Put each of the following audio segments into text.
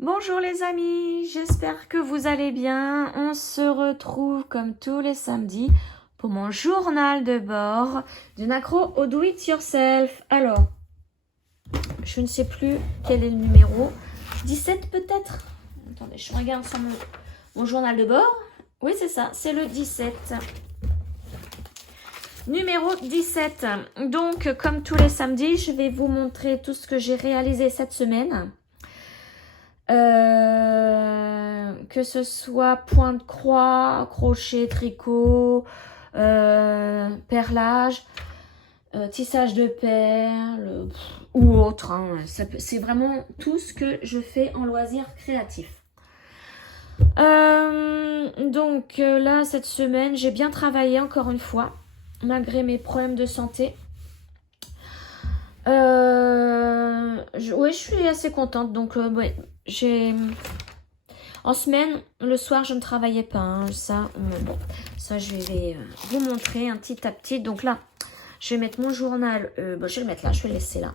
Bonjour les amis, j'espère que vous allez bien. On se retrouve comme tous les samedis pour mon journal de bord d'une accro au do it yourself. Alors, je ne sais plus quel est le numéro. 17 peut-être. Attendez, je regarde sur mon journal de bord. Oui, c'est ça, c'est le 17. Numéro 17. Donc, comme tous les samedis, je vais vous montrer tout ce que j'ai réalisé cette semaine. Que ce soit point de croix, crochet, tricot, perlage, tissage de perles ou autre. Hein. C'est vraiment tout ce que je fais en loisir créatif. Donc là, cette semaine, j'ai bien travaillé encore une fois, malgré mes problèmes de santé. Oui, je suis assez contente. Donc, ouais, en semaine, le soir, je ne travaillais pas. Hein, ça, bon, ça, je vais vous montrer un petit à petit. Donc là, je vais mettre mon journal. Bon, je vais le mettre là, je vais le laisser là.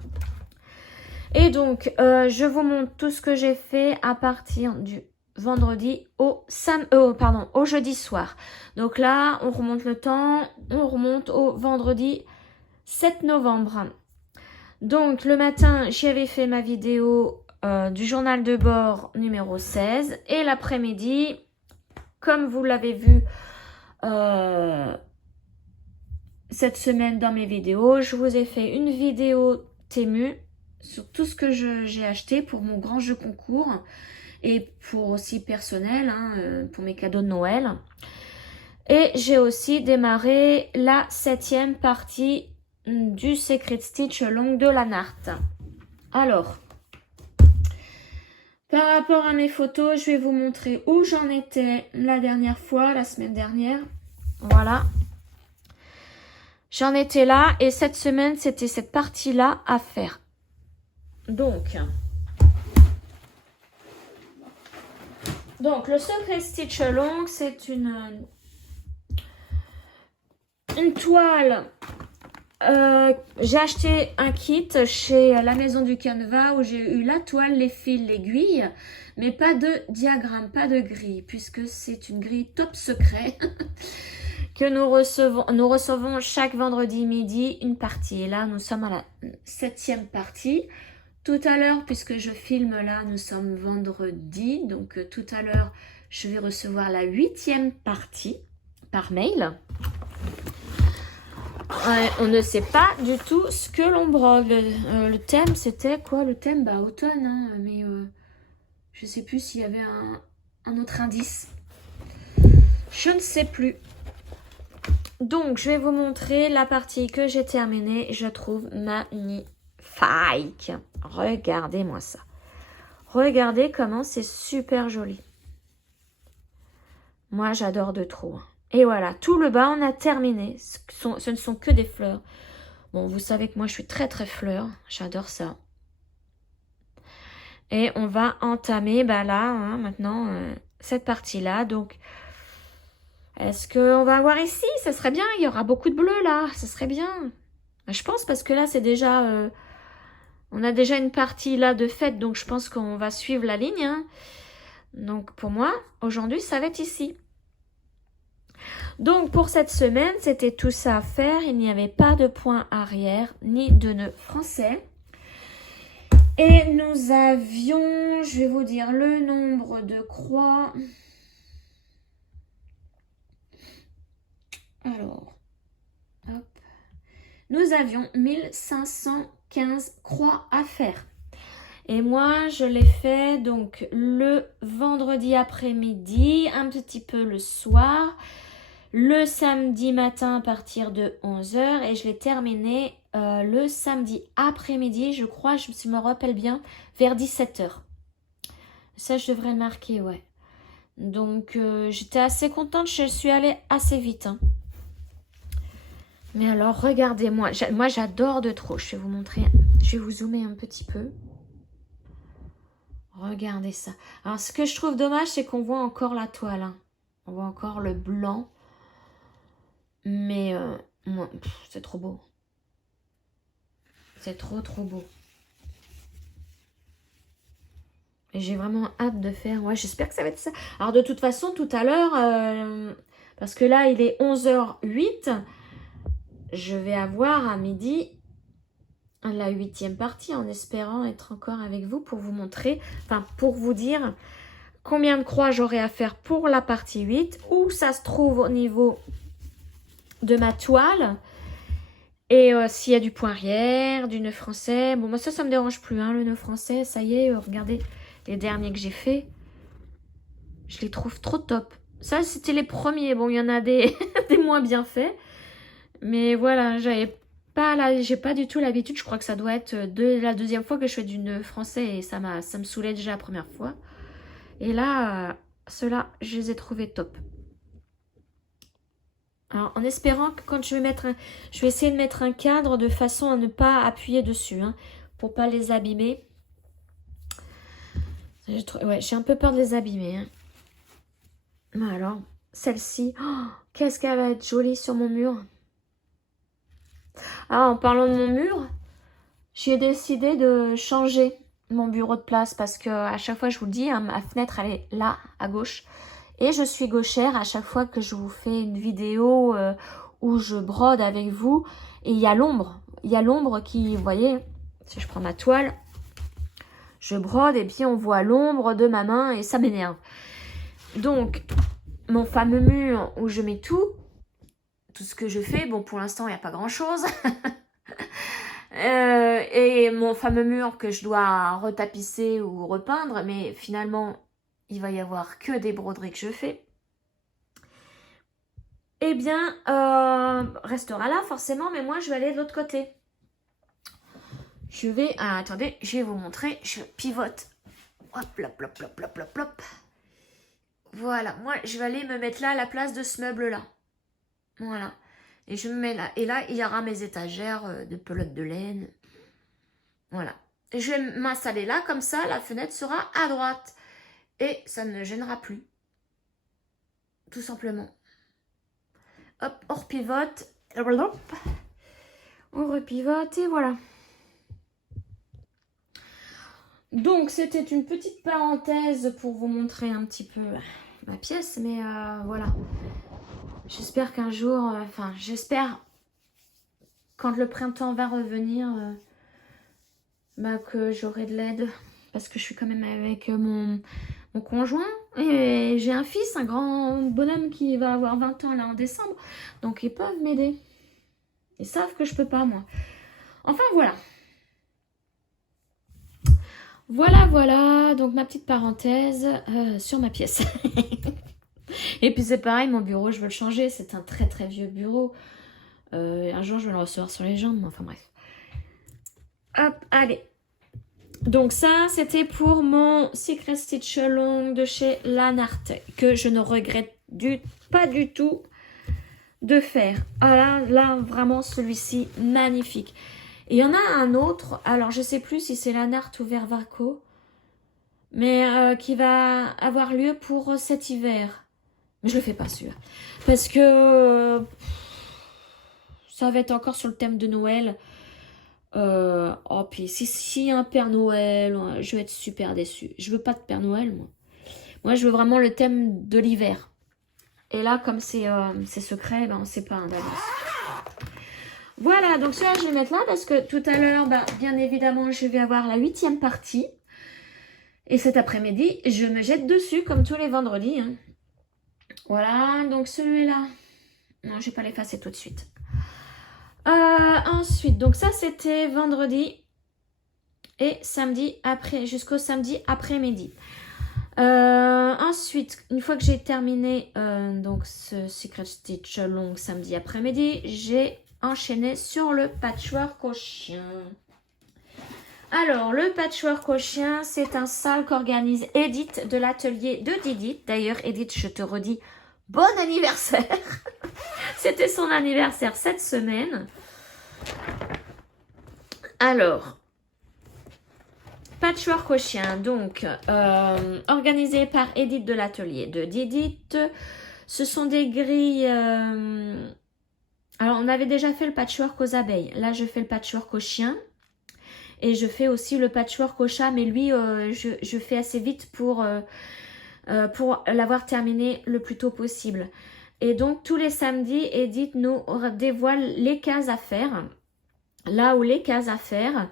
Et donc, je vous montre tout ce que j'ai fait à partir du vendredi au jeudi soir. Donc là, on remonte le temps. On remonte au vendredi 7 novembre. Donc, le matin, j'avais fait ma vidéo du journal de bord numéro 16. Et l'après-midi, comme vous l'avez vu cette semaine dans mes vidéos, je vous ai fait une vidéo Temu sur tout ce que j'ai acheté pour mon grand jeu concours et pour aussi personnel, hein, pour mes cadeaux de Noël. Et j'ai aussi démarré la 7e partie du Secret Stitch Longue de la Narte. Alors, par rapport à mes photos, je vais vous montrer où j'en étais la dernière fois, la semaine dernière. Voilà. J'en étais là et cette semaine, c'était cette partie-là à faire. Donc, le Secret Stitch Long, c'est une toile. J'ai acheté un kit chez la maison du Canva où j'ai eu la toile, les fils, l'aiguille, mais pas de diagramme, pas de grille, puisque c'est une grille top secret que nous recevons chaque vendredi midi une partie. Et là, nous sommes à la 7e partie. Tout à l'heure, puisque je filme là, nous sommes vendredi, donc tout à l'heure, je vais recevoir la 8e partie par mail. On ne sait pas du tout ce que l'on brode. Le thème, c'était quoi? Le thème, automne, hein, mais je ne sais plus s'il y avait un autre indice. Je ne sais plus. Donc, je vais vous montrer la partie que j'ai terminée. Je trouve magnifique. Regardez-moi ça. Regardez comment c'est super joli. Moi, j'adore de trop. Et voilà, tout le bas, on a terminé. Ce ne sont que des fleurs. Bon, vous savez que moi, je suis très, très fleur. J'adore ça. Et on va entamer, là, hein, maintenant, cette partie-là. Donc, est-ce qu'on va avoir ici? Ça serait bien. Il y aura beaucoup de bleu, là. Ça serait bien. Je pense parce que là, c'est déjà... on a déjà une partie, là, de fête. Donc, je pense qu'on va suivre la ligne. Hein. Donc, pour moi, aujourd'hui, ça va être ici. Donc, pour cette semaine, c'était tout ça à faire. Il n'y avait pas de point arrière, ni de nœud français. Et nous avions, je vais vous dire le nombre de croix. Alors, hop. Nous avions 1515 croix à faire. Et moi, je l'ai fait donc le vendredi après-midi, un petit peu le soir, le samedi matin à partir de 11h et je l'ai terminé le samedi après-midi, je crois, je me rappelle bien, vers 17h. Ça, je devrais le marquer, ouais. Donc, j'étais assez contente, je suis allée assez vite. Hein. Mais alors, regardez-moi, moi j'adore de trop. Je vais vous montrer, je vais vous zoomer un petit peu. Regardez ça. Alors, ce que je trouve dommage, c'est qu'on voit encore la toile. Hein. On voit encore le blanc. Mais, c'est trop beau. C'est trop, trop beau. Et j'ai vraiment hâte de faire. Ouais, j'espère que ça va être ça. Alors, de toute façon, tout à l'heure, parce que là, il est 11h08, je vais avoir à midi la 8e partie en espérant être encore avec vous pour vous montrer, enfin, pour vous dire combien de croix j'aurai à faire pour la partie 8, où ça se trouve au niveau de ma toile. Et s'il y a du point arrière, du nœud français, bon, moi ça me dérange plus, hein, le nœud français, ça y est, regardez les derniers que j'ai fait, je les trouve trop top. Ça, c'était les premiers, bon, il y en a des, des moins bien faits, mais voilà, j'ai pas du tout l'habitude, je crois que ça doit être la deuxième fois que je fais du nœud français, et ça me saoulait déjà la première fois. Et là, ceux-là, je les ai trouvés top. Alors, en espérant que quand je vais essayer de mettre un cadre de façon à ne pas appuyer dessus, hein, pour pas les abîmer. Ouais, j'ai un peu peur de les abîmer. Hein. Alors, celle-ci, oh, qu'est-ce qu'elle va être jolie sur mon mur. Ah, en parlant de mon mur, j'ai décidé de changer mon bureau de place parce que à chaque fois, je vous le dis, hein, ma fenêtre, elle est là, à gauche. Et je suis gauchère à chaque fois que je vous fais une vidéo où je brode avec vous. Et il y a l'ombre. Il y a l'ombre qui, vous voyez, si je prends ma toile, je brode et puis on voit l'ombre de ma main et ça m'énerve. Donc, mon fameux mur où je mets tout ce que je fais, bon pour l'instant il n'y a pas grand chose. Et mon fameux mur que je dois retapisser ou repeindre, mais finalement il va y avoir que des broderies que je fais. Eh bien, restera là forcément, mais moi je vais aller de l'autre côté. Je vais, attendez, je vais vous montrer, je pivote. Hop, hop, hop, hop, hop, hop, hop. Voilà, moi je vais aller me mettre là à la place de ce meuble-là. Voilà. Et je me mets là. Et là, il y aura mes étagères de pelote de laine. Voilà. Et je vais m'installer là, comme ça, la fenêtre sera à droite. Et ça ne gênera plus. Tout simplement. Hop, on repivote. On repivote et voilà. Donc, c'était une petite parenthèse pour vous montrer un petit peu ma pièce. Mais voilà. J'espère qu'un jour, j'espère quand le printemps va revenir, que j'aurai de l'aide. Parce que je suis quand même avec mon conjoint. Et j'ai un fils, un grand bonhomme qui va avoir 20 ans là en décembre. Donc ils peuvent m'aider. Ils savent que je peux pas, moi. Enfin, voilà. Voilà. Donc ma petite parenthèse sur ma pièce. Et puis c'est pareil, mon bureau, je veux le changer. C'est un très très vieux bureau. Un jour, je vais le recevoir sur les jambes. Enfin bref. Hop, allez. Donc ça, c'était pour mon Secret Stitch long de chez Lanarte, que je ne regrette pas du tout de faire. Ah là vraiment, celui-ci, magnifique. Et il y en a un autre, alors je ne sais plus si c'est Lanarte ou Vervaco, mais qui va avoir lieu pour cet hiver. Mais je le fais pas celui-là. Parce que ça va être encore sur le thème de Noël. Puis si un Père Noël, je vais être super déçue. Je veux pas de Père Noël, moi. Moi, je veux vraiment le thème de l'hiver. Et là, comme c'est secret, on sait pas d'avance. Voilà, donc celui-là, je vais le mettre là parce que tout à l'heure, bien évidemment, je vais avoir la 8e partie. Et cet après-midi, je me jette dessus comme tous les vendredis. Hein. Voilà, donc celui-là. Non, je vais pas l'effacer tout de suite. Ensuite, donc ça c'était vendredi et samedi après, jusqu'au samedi après-midi. Ensuite, une fois que j'ai terminé donc ce Secret Stitch long samedi après-midi, j'ai enchaîné sur le patchwork au chien. Alors, le patchwork au chien, c'est un sale qu'organise Edith de l'atelier de Didi. D'ailleurs, Edith, je te redis bon anniversaire. C'était son anniversaire cette semaine. Alors, patchwork au chien, donc organisé par Edith de l'atelier de Didit. Ce sont des grilles. Alors, on avait déjà fait le patchwork aux abeilles. Là, je fais le patchwork au chien. Et je fais aussi le patchwork au chat, mais lui, je fais assez vite pour l'avoir terminé le plus tôt possible. Et donc, tous les samedis, Edith nous dévoile les cases à faire. Là où les cases à faire.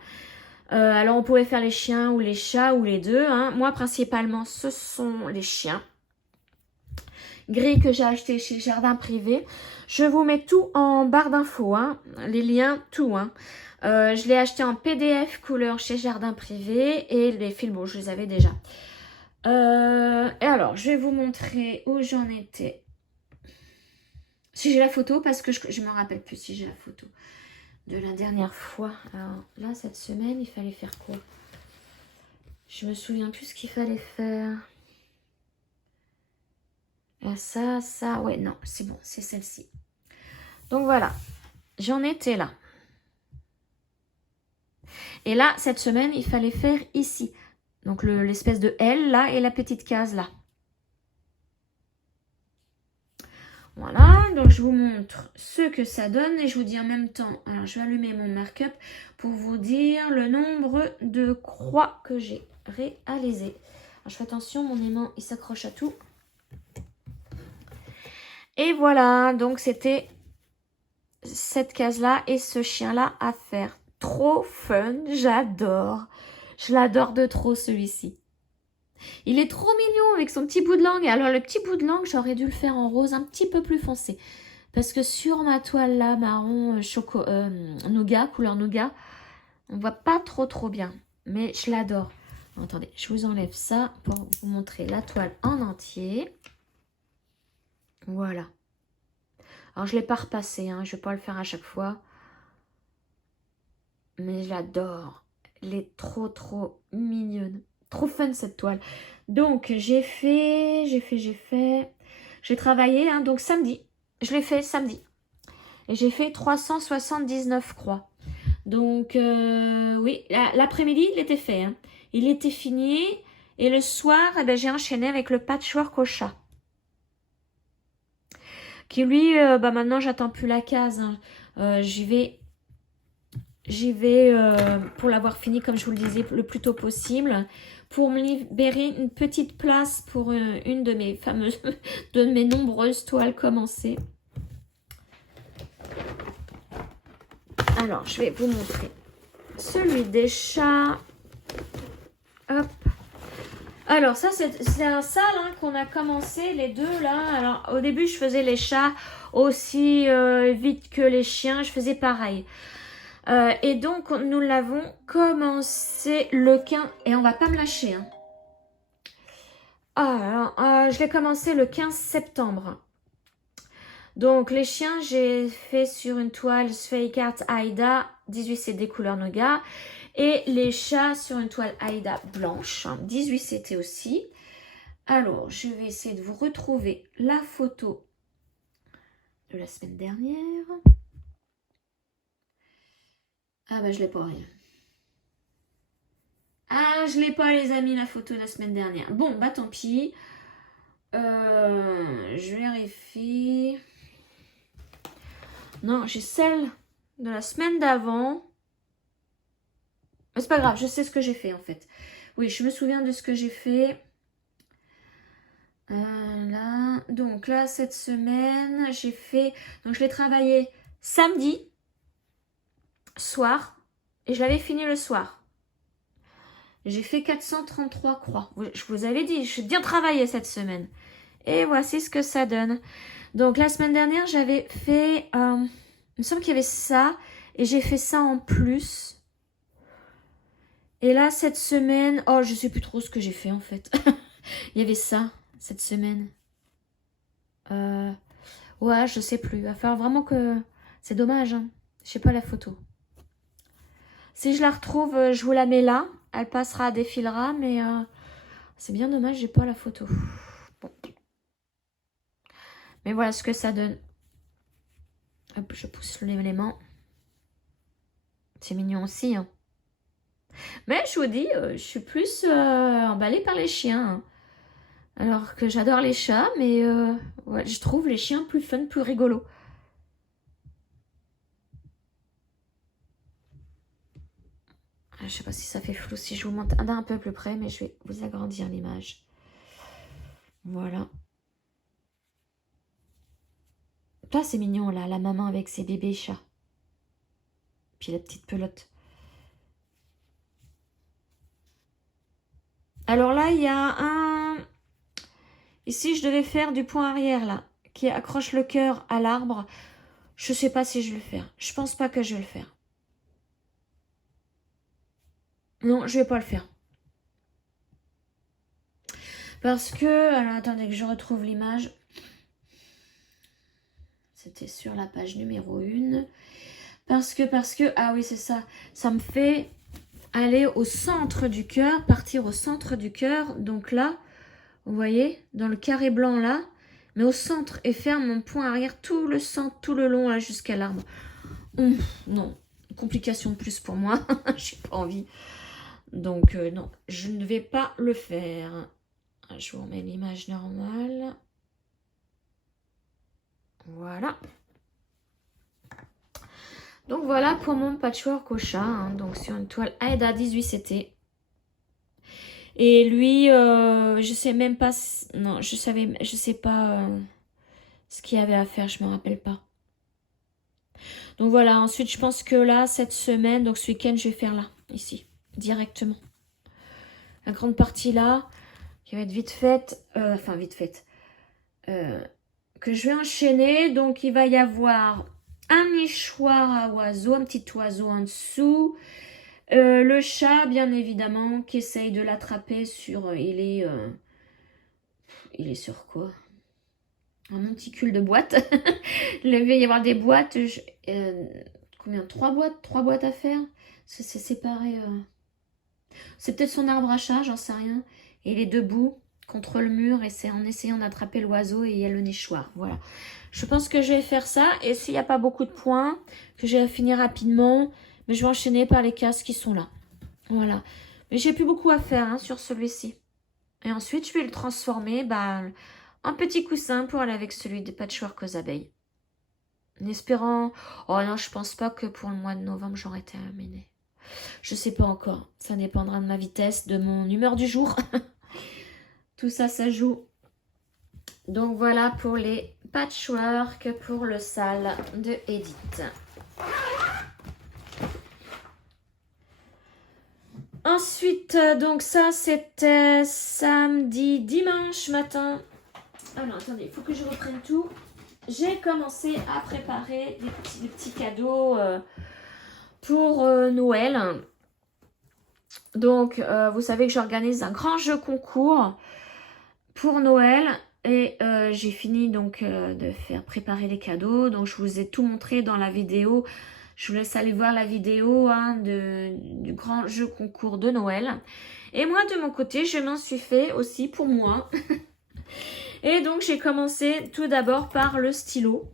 Alors, on pouvait faire les chiens ou les chats ou les deux. Hein. Moi, principalement, ce sont les chiens. Gris que j'ai acheté chez Jardin Privé. Je vous mets tout en barre d'infos, hein, les liens, tout. Hein. Je l'ai acheté en PDF couleur chez Jardin Privé et les fils, bon, je les avais déjà. Et alors, je vais vous montrer où j'en étais. Si j'ai la photo, parce que je me rappelle plus si j'ai la photo de la dernière fois. Alors là, cette semaine, il fallait faire quoi? Je me souviens plus ce qu'il fallait faire. Ah, ça, ouais, non, c'est bon, c'est celle-ci. Donc voilà, j'en étais là. Et là, cette semaine, il fallait faire ici. Donc l'espèce de L là et la petite case là. Voilà, donc je vous montre ce que ça donne et je vous dis en même temps, alors je vais allumer mon markup pour vous dire le nombre de croix que j'ai réalisées. Alors je fais attention, mon aimant il s'accroche à tout. Et voilà, donc c'était cette case-là et ce chien-là à faire. Trop fun, j'adore. Je l'adore de trop celui-ci. Il est trop mignon avec son petit bout de langue. Alors le petit bout de langue, j'aurais dû le faire en rose un petit peu plus foncé. Parce que sur ma toile là, marron, nougat, couleur nougat, on voit pas trop bien. Mais je l'adore. Attendez, je vous enlève ça pour vous montrer la toile en entier. Voilà. Alors je ne l'ai pas repassé, hein, je ne vais pas le faire à chaque fois. Mais je l'adore. Elle est trop mignonne. Trop fun cette toile. Donc j'ai travaillé, hein, donc samedi. Je l'ai fait samedi. Et j'ai fait 379 croix. Donc oui, l'après-midi il était fait. Hein. Il était fini. Et le soir, eh ben, j'ai enchaîné avec le patchwork au chat. Qui lui, maintenant j'attends plus la case. Hein. J'y vais pour l'avoir fini, comme je vous le disais, le plus tôt possible. Pour me libérer une petite place pour une de mes fameuses, de mes nombreuses toiles commencées. Alors, je vais vous montrer celui des chats. Hop. Alors, ça, c'est un sale hein, qu'on a commencé, les deux, là. Alors, au début, je faisais les chats aussi vite que les chiens. Je faisais pareil. Et donc, nous l'avons commencé le 15... Et on va pas me lâcher. Hein. Je l'ai commencé le 15 septembre. Donc, les chiens, j'ai fait sur une toile Fake Art Aida 18 CD couleur nougat. Et les chats sur une toile Aida blanche, 18 CT aussi. Alors, je vais essayer de vous retrouver la photo de la semaine dernière. Ah bah je l'ai pas rien. Ah, je l'ai pas les amis, la photo de la semaine dernière. Bon, bah tant pis. Je vérifie. Non, j'ai celle de la semaine d'avant. C'est pas grave, je sais ce que j'ai fait en fait. Oui, je me souviens de ce que j'ai fait. Là, donc là, cette semaine, j'ai fait... Donc je l'ai travaillé samedi soir et je l'avais fini le soir. J'ai fait 433 croix. Je vous avais dit, je suis bien travaillé cette semaine. Et voici ce que ça donne. Donc la semaine dernière, j'avais fait... il me semble qu'il y avait ça. Et j'ai fait ça en plus. Et là, cette semaine... Oh, je sais plus trop ce que j'ai fait en fait. Il y avait ça, cette semaine. Ouais, je sais plus. Il va falloir vraiment que... C'est dommage, hein. Je sais pas la photo. Si je la retrouve, je vous la mets là. Elle passera, défilera, mais c'est bien dommage, j'ai pas la photo. Bon. Mais voilà ce que ça donne. Hop, je pousse l'élément. C'est mignon aussi. Hein. Mais je vous dis, je suis plus emballée par les chiens. Hein. Alors que j'adore les chats, mais ouais, je trouve les chiens plus fun, plus rigolos. Je sais pas si ça fait flou, si je vous montre d'un peu plus près, mais je vais vous agrandir l'image. Voilà. Toi, c'est mignon, là, la maman avec ses bébés chats. Puis la petite pelote. Alors là, il y a un... Ici, je devais faire du point arrière, là, qui accroche le cœur à l'arbre. Je sais pas si je vais le faire. Je pense pas que je vais le faire. Non, je vais pas le faire. Parce que... Alors, attendez que je retrouve l'image. C'était sur la page numéro 1. Parce que... Ah oui, c'est ça. Ça me fait aller au centre du cœur, partir au centre du cœur. Donc là, vous voyez, dans le carré blanc là, mais au centre et faire mon point arrière tout le centre, tout le long là jusqu'à l'arbre. Non, complication de plus pour moi. J'ai pas envie. Donc non, je ne vais pas le faire. Je vous remets l'image normale. Voilà. Donc voilà pour mon patchwork au chat. Hein, donc sur une toile Aida 18 CT. Et lui, je sais même pas... Non, je sais pas ce qu'il y avait à faire, je me rappelle pas. Donc voilà, ensuite je pense que là, cette semaine, donc ce week-end, je vais faire là, ici, directement. La grande partie là, qui va être vite faite, que je vais enchaîner. Donc il va y avoir un nichoir à oiseau, un petit oiseau en dessous. Le chat, bien évidemment, qui essaye de l'attraper sur... il est sur quoi? Un monticule de boîtes. Il va y avoir des boîtes. Combien? 3 boîtes à faire. C'est séparé. C'est peut-être son arbre à chat, j'en sais rien. Et il est debout contre le mur et c'est en essayant d'attraper l'oiseau et il y a le nichoir. Voilà. Je pense que je vais faire ça. Et s'il n'y a pas beaucoup de points, que je vais finir rapidement, mais je vais enchaîner par les cases qui sont là. Voilà. Mais j'ai plus beaucoup à faire hein, sur celui-ci. Et ensuite, je vais le transformer en petit coussin pour aller avec celui des patchwork aux abeilles. En espérant... Oh non, je pense pas que pour le mois de novembre, j'aurai terminé. Je sais pas encore. Ça dépendra de ma vitesse, de mon humeur du jour. Tout ça, ça joue. Donc voilà pour les patchwork pour le sale de Edith. Ensuite, donc ça, c'était dimanche matin. Ah non, attendez, il faut que je reprenne tout. J'ai commencé à préparer des petits cadeaux pour Noël. Donc, vous savez que j'organise un grand jeu concours pour Noël. Et j'ai fini donc de faire préparer les cadeaux. Donc, je vous ai tout montré dans la vidéo. Je vous laisse aller voir la vidéo hein, du grand jeu concours de Noël. Et moi, de mon côté, je m'en suis fait aussi pour moi. Et donc, j'ai commencé tout d'abord par le stylo.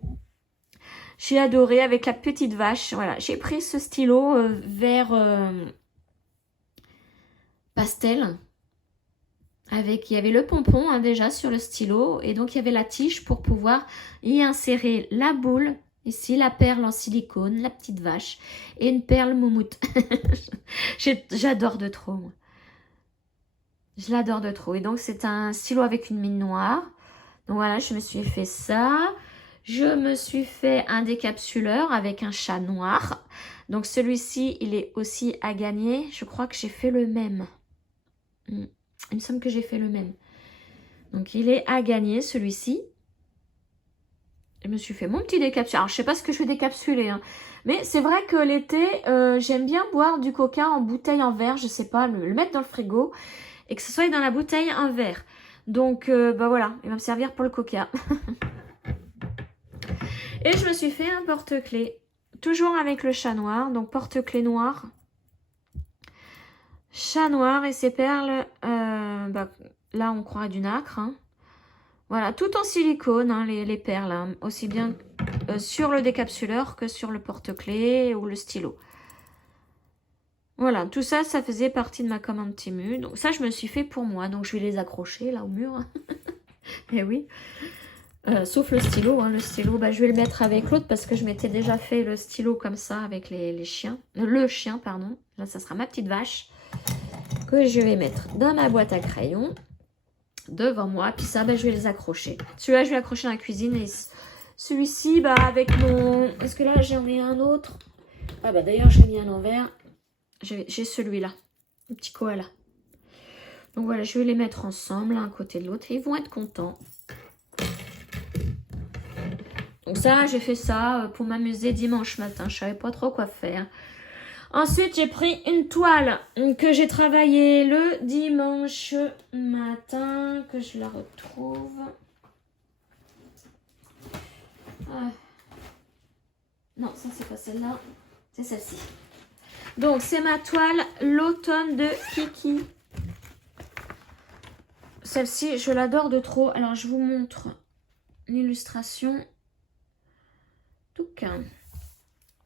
J'ai adoré avec la petite vache. Voilà, j'ai pris ce stylo vert pastel. Il y avait le pompon hein, déjà sur le stylo. Et donc, il y avait la tige pour pouvoir y insérer la boule. Ici, la perle en silicone, la petite vache et une perle moumoute. J'adore de trop, moi. Je l'adore de trop. Et donc, c'est un stylo avec une mine noire. Donc, voilà, je me suis fait ça. Je me suis fait un décapsuleur avec un chat noir. Donc, celui-ci, il est aussi à gagner. Je crois que j'ai fait le même. Il me semble que j'ai fait le même. Donc, il est à gagner, celui-ci. Je me suis fait mon petit décapsuleur. Alors, je sais pas ce que je vais décapsuler. Hein. Mais c'est vrai que l'été, j'aime bien boire du coca en bouteille en verre. Je sais pas, le mettre dans le frigo. Et que ce soit dans la bouteille en verre. Donc, voilà. Il va me servir pour le coca. Et je me suis fait un porte-clés. Toujours avec le chat noir. Donc, porte-clés noir. Chat noir et ses perles. Là, on croirait du nacre. Hein. Voilà, tout en silicone, hein, les perles, hein, aussi bien sur le décapsuleur que sur le porte-clés ou le stylo. Voilà, tout ça, ça faisait partie de ma commande Temu. Donc ça, je me suis fait pour moi. Donc je vais les accrocher là au mur. Et oui. Sauf le stylo. Hein. Le stylo, bah, je vais le mettre avec l'autre parce que je m'étais déjà fait le stylo comme ça avec les chiens. Le chien, pardon. Là, ça sera ma petite vache que je vais mettre dans ma boîte à crayons devant moi. Puis ça, bah, je vais les accrocher. Celui-là, je vais l'accrocher dans la cuisine. Et celui-ci, bah, avec mon... Est-ce que là, j'en ai un autre? Ah bah d'ailleurs, j'ai mis à l'envers. J'ai celui-là. Le petit koala. Donc voilà, je vais les mettre ensemble, l'un à côté de l'autre. Ils vont être contents. Donc ça, j'ai fait ça pour m'amuser dimanche matin. Je savais pas trop quoi faire. Ensuite, j'ai pris une toile que j'ai travaillée le dimanche matin. Que je la retrouve. Ah. Non, ça c'est pas celle-là. C'est celle-ci. Donc, c'est ma toile l'automne de Kiki. Celle-ci, je l'adore de trop. Alors, je vous montre l'illustration. Donc,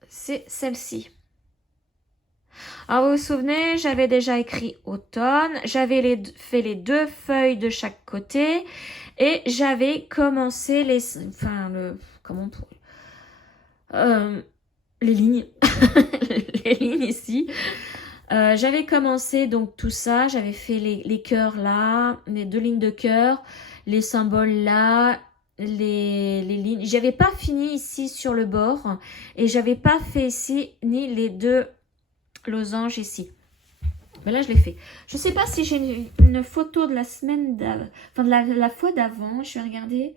c'est celle-ci. Alors, vous vous souvenez, j'avais déjà écrit automne. J'avais fait les 2 feuilles de chaque côté. Et j'avais commencé les... Enfin, comment on pourrait... les lignes. Les lignes ici. J'avais commencé donc tout ça. J'avais fait les cœurs là. Les 2 lignes de cœur. Les symboles là. Les lignes. J'avais pas fini ici sur le bord. Et j'avais pas fait ici ni les 2 losanges ici. Mais là, je l'ai fait. Je sais pas si j'ai une photo de la semaine d'avant. Enfin, de la fois d'avant. Je vais regarder.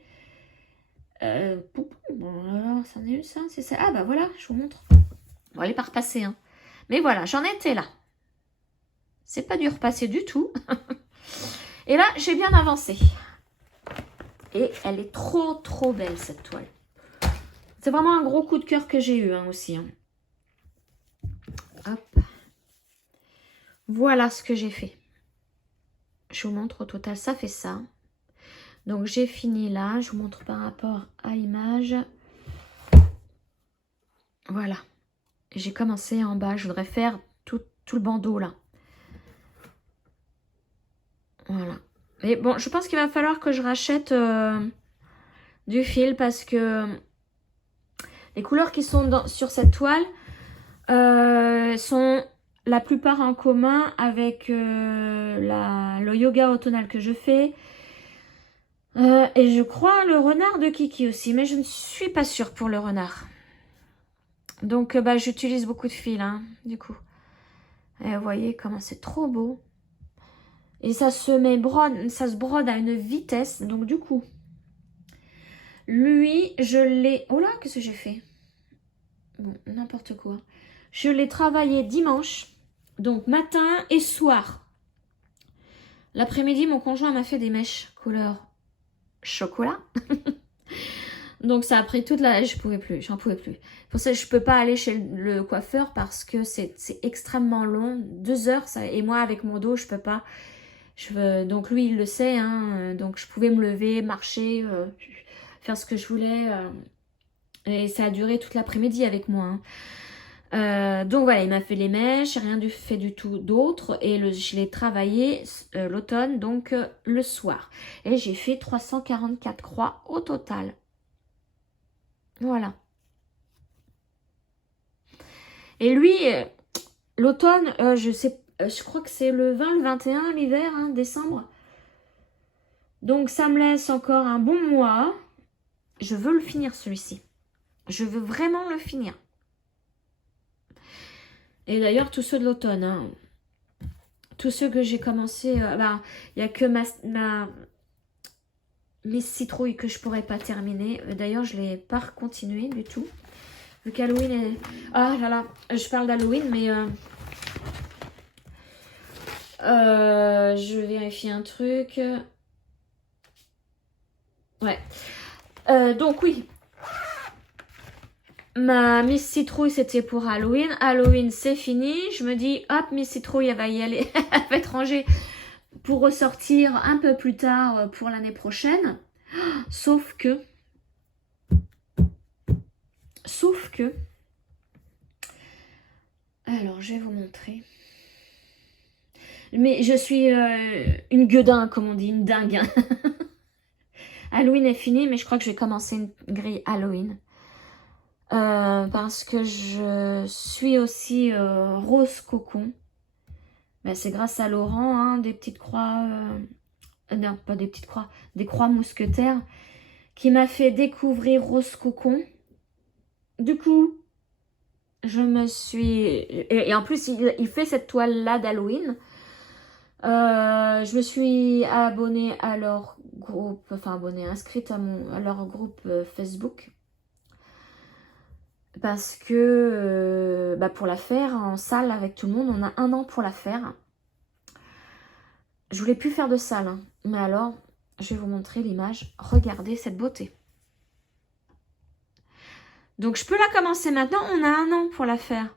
Bon, alors, c'en est une, ça. C'est ça. Ah, bah voilà, je vous montre. Bon, elle est pas repassée, hein. Mais voilà, j'en étais là. C'est pas du repasser du tout. Et là, j'ai bien avancé. Et elle est trop, trop belle, cette toile. C'est vraiment un gros coup de cœur que j'ai eu hein, aussi. Hein. Hop. Voilà ce que j'ai fait. Je vous montre au total, ça fait ça. Donc, j'ai fini là. Je vous montre par rapport à l'image. Voilà. J'ai commencé en bas. Je voudrais faire tout le bandeau là. Voilà. Mais bon, je pense qu'il va falloir que je rachète du fil parce que les couleurs qui sont sur cette toile sont la plupart en commun avec le yoga automnal que je fais. Et je crois le renard de Kiki aussi, mais je ne suis pas sûre pour le renard. Donc, bah, j'utilise beaucoup de fil, hein, du coup. Et vous voyez comment c'est trop beau. Et ça se brode à une vitesse. Donc, du coup, lui, je l'ai... Oh là, qu'est-ce que j'ai fait? Bon, n'importe quoi. Je l'ai travaillé dimanche. Donc, matin et soir. L'après-midi, mon conjoint m'a fait des mèches couleur chocolat. Donc, ça a pris toute la... Je pouvais plus, j'en pouvais plus. Pour ça, je peux pas aller chez le coiffeur parce que c'est extrêmement long. 2 heures, ça... et moi, avec mon dos, je peux pas. Donc, lui, il le sait. Hein, donc, je pouvais me lever, marcher, faire ce que je voulais. Et ça a duré toute l'après-midi avec moi. Hein. Donc voilà, il m'a fait les mèches, j'ai rien fait du tout d'autre. Et je l'ai travaillé l'automne, donc le soir. Et j'ai fait 344 croix au total. Voilà. Et lui, l'automne, je crois que c'est le 20, le 21, l'hiver, hein, décembre. Donc ça me laisse encore un bon mois. Je veux le finir celui-ci. Je veux vraiment le finir. Et d'ailleurs, tous ceux de l'automne, hein, tous ceux que j'ai commencé, il n'y a que mes citrouilles que je pourrais pas terminer. D'ailleurs, je ne l'ai pas continué du tout. Vu qu'Halloween est... Ah là là, je parle d'Halloween, mais... je vérifie un truc. Ouais. Donc oui. Ma Miss Citrouille, c'était pour Halloween. Halloween, c'est fini. Je me dis, hop, Miss Citrouille, elle va y aller. Elle va être rangée pour ressortir un peu plus tard pour l'année prochaine. Sauf que... Alors, je vais vous montrer. Mais je suis une gueudin, comme on dit, une dingue. Halloween est fini, mais je crois que je vais commencer une grille Halloween. Parce que je suis aussi rose cocon. Ben, c'est grâce à Laurent, hein, des petites croix... non, pas des petites croix, des croix mousquetaires, qui m'a fait découvrir rose cocon. Du coup, je me suis... Et en plus, il fait cette toile-là d'Halloween. Je me suis abonnée à leur groupe, enfin abonnée, inscrite à leur groupe Facebook. Parce que pour la faire en salle avec tout le monde, on a 1 an pour la faire. Je voulais plus faire de salle, hein, mais alors, je vais vous montrer l'image. Regardez cette beauté. Donc je peux la commencer maintenant, on a 1 an pour la faire.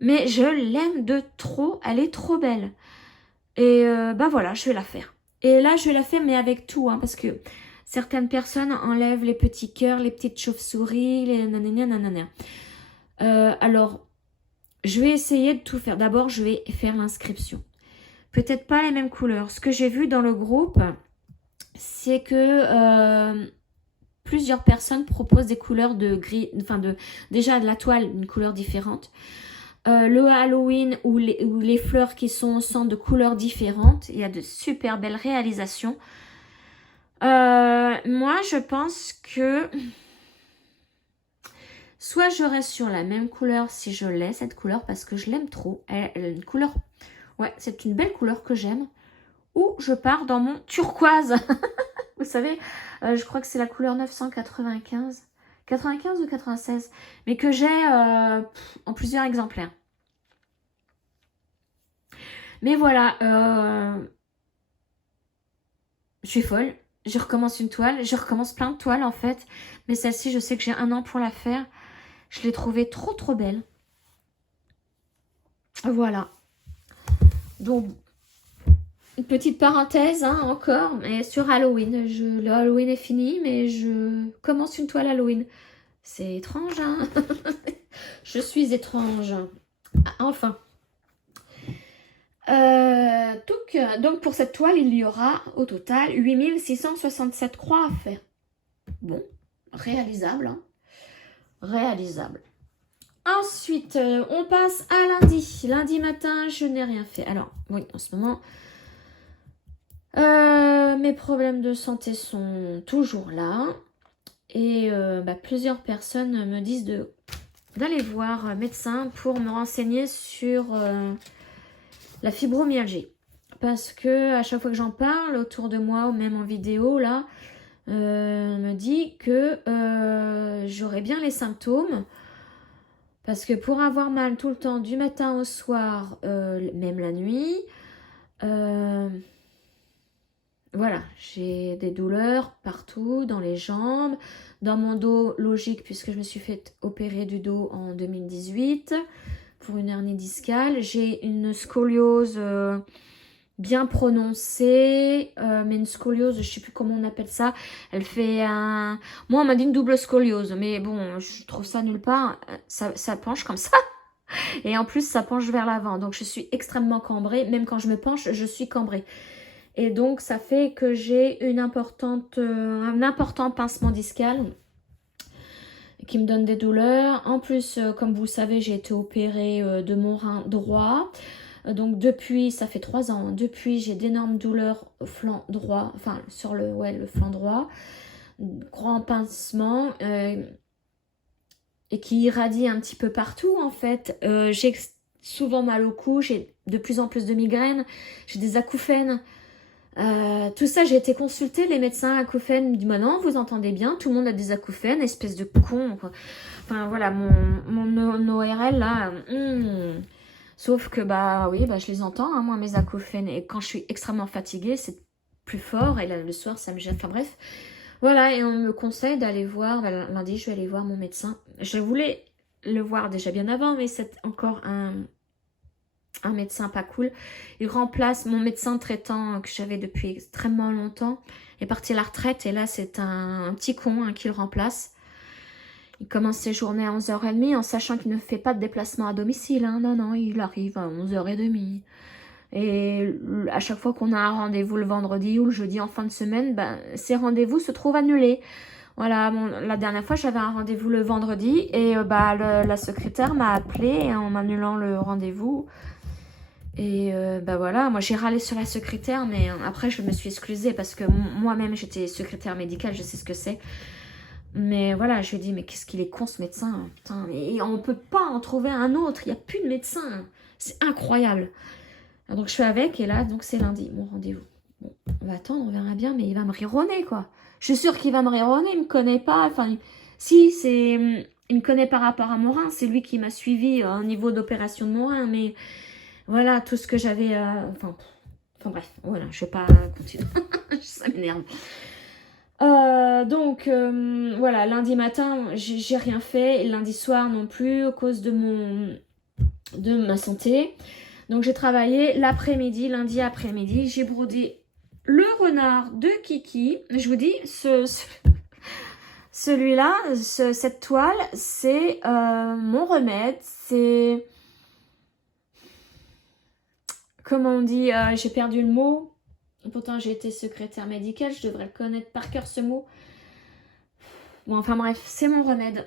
Mais je l'aime de trop, elle est trop belle. Et voilà, je vais la faire. Et là, je vais la faire, mais avec tout, hein, parce que certaines personnes enlèvent les petits cœurs, les petites chauves-souris, les nanana, nanana. Alors, je vais essayer de tout faire. D'abord, je vais faire l'inscription. Peut-être pas les mêmes couleurs. Ce que j'ai vu dans le groupe, c'est que plusieurs personnes proposent des couleurs de gris, enfin déjà de la toile, une couleur différente. Le Halloween ou les fleurs qui sont au centre de couleurs différentes. Il y a de super belles réalisations. Moi, je pense que soit je reste sur la même couleur si je l'ai, cette couleur, parce que je l'aime trop. Elle a une couleur... Ouais, c'est une belle couleur que j'aime. Ou je pars dans mon turquoise. Vous savez, je crois que c'est la couleur 995. 95 ou 96. Mais que j'ai en plusieurs exemplaires. Mais voilà, je suis folle. Je recommence une toile. Je recommence plein de toiles en fait. Mais celle-ci, je sais que j'ai 1 an pour la faire. Je l'ai trouvée trop trop belle. Voilà. Donc, une petite parenthèse hein, encore, mais sur Halloween. Le Halloween est fini, mais je commence une toile Halloween. C'est étrange, hein. Je suis étrange. Enfin. Donc pour cette toile, il y aura au total 8667 croix à faire. Bon, réalisable. Hein. Réalisable. Ensuite, on passe à lundi. Lundi matin, je n'ai rien fait. Alors, oui, en ce moment, mes problèmes de santé sont toujours là. Et plusieurs personnes me disent d'aller voir un médecin pour me renseigner sur la fibromyalgie. Parce que à chaque fois que j'en parle autour de moi, ou même en vidéo, là, on me dit que j'aurais bien les symptômes. Parce que pour avoir mal tout le temps, du matin au soir, même la nuit, voilà, j'ai des douleurs partout, dans les jambes, dans mon dos, logique, puisque je me suis fait opérer du dos en 2018 pour une hernie discale. J'ai une scoliose bien prononcée, mais une scoliose, je ne sais plus comment on appelle ça. Elle fait un... Moi, on m'a dit une double scoliose, mais bon, je trouve ça nulle part. Ça penche comme ça. Et en plus, ça penche vers l'avant. Donc, je suis extrêmement cambrée. Même quand je me penche, je suis cambrée. Et donc, ça fait que j'ai un important pincement discal qui me donne des douleurs. En plus, comme vous le savez, j'ai été opérée de mon rein droit. Donc, depuis, ça fait 3 ans. Depuis, j'ai d'énormes douleurs au flanc droit. Enfin, sur le flanc droit. Grand pincement. Et qui irradie un petit peu partout, en fait. J'ai souvent mal au cou. J'ai de plus en plus de migraines. J'ai des acouphènes. Tout ça, j'ai été consulter les médecins acouphènes, me disent non, vous entendez bien, tout le monde a des acouphènes, espèce de con, quoi. Enfin voilà, mon ORL là, sauf que oui, je les entends, hein, moi mes acouphènes, et quand je suis extrêmement fatiguée, c'est plus fort, et là, le soir ça me gêne, enfin bref, voilà, et on me conseille d'aller voir, lundi je vais aller voir mon médecin. Je voulais le voir déjà bien avant, mais c'est encore un médecin pas cool. Il remplace mon médecin traitant que j'avais depuis extrêmement longtemps. Il est parti à la retraite et là c'est un petit con qui le remplace. Il commence ses journées à 11h30 en sachant qu'il ne fait pas de déplacement à domicile. Hein. Non, il arrive à 11h30. Et à chaque fois qu'on a un rendez-vous le vendredi ou le jeudi en fin de semaine, ben, ces rendez-vous se trouvent annulés. Voilà, la dernière fois, j'avais un rendez-vous le vendredi et bah, la secrétaire m'a appelé en m'annulant le rendez-vous. Et bah voilà, moi j'ai râlé sur la secrétaire, mais après je me suis excusée parce que moi-même j'étais secrétaire médicale, je sais ce que c'est. Mais voilà, je lui ai dit, mais qu'est-ce qu'il est con ce médecin, putain, et on peut pas en trouver un autre, il n'y a plus de médecin, c'est incroyable. Alors, donc je suis avec, et là, donc c'est lundi, mon rendez-vous. Bon, on va attendre, on verra bien, mais il va me rironner, quoi. Je suis sûre qu'il va me rironner, il me connaît pas, enfin, si, il me connaît par rapport à mon rein, c'est lui qui m'a suivi au niveau d'opération de mon rein, mais voilà, tout ce que j'avais, enfin bref, voilà, je vais pas continuer, ça m'énerve. Donc voilà, lundi matin j'ai rien fait, et lundi soir non plus à cause de ma santé. Donc j'ai travaillé l'après-midi, lundi après-midi, j'ai brodé le renard de Kiki. Je vous dis, celui-là, cette toile, c'est mon remède, c'est, comment on dit, j'ai perdu le mot. Pourtant, j'ai été secrétaire médicale, je devrais le connaître par cœur ce mot. Bon, enfin bref, c'est mon remède.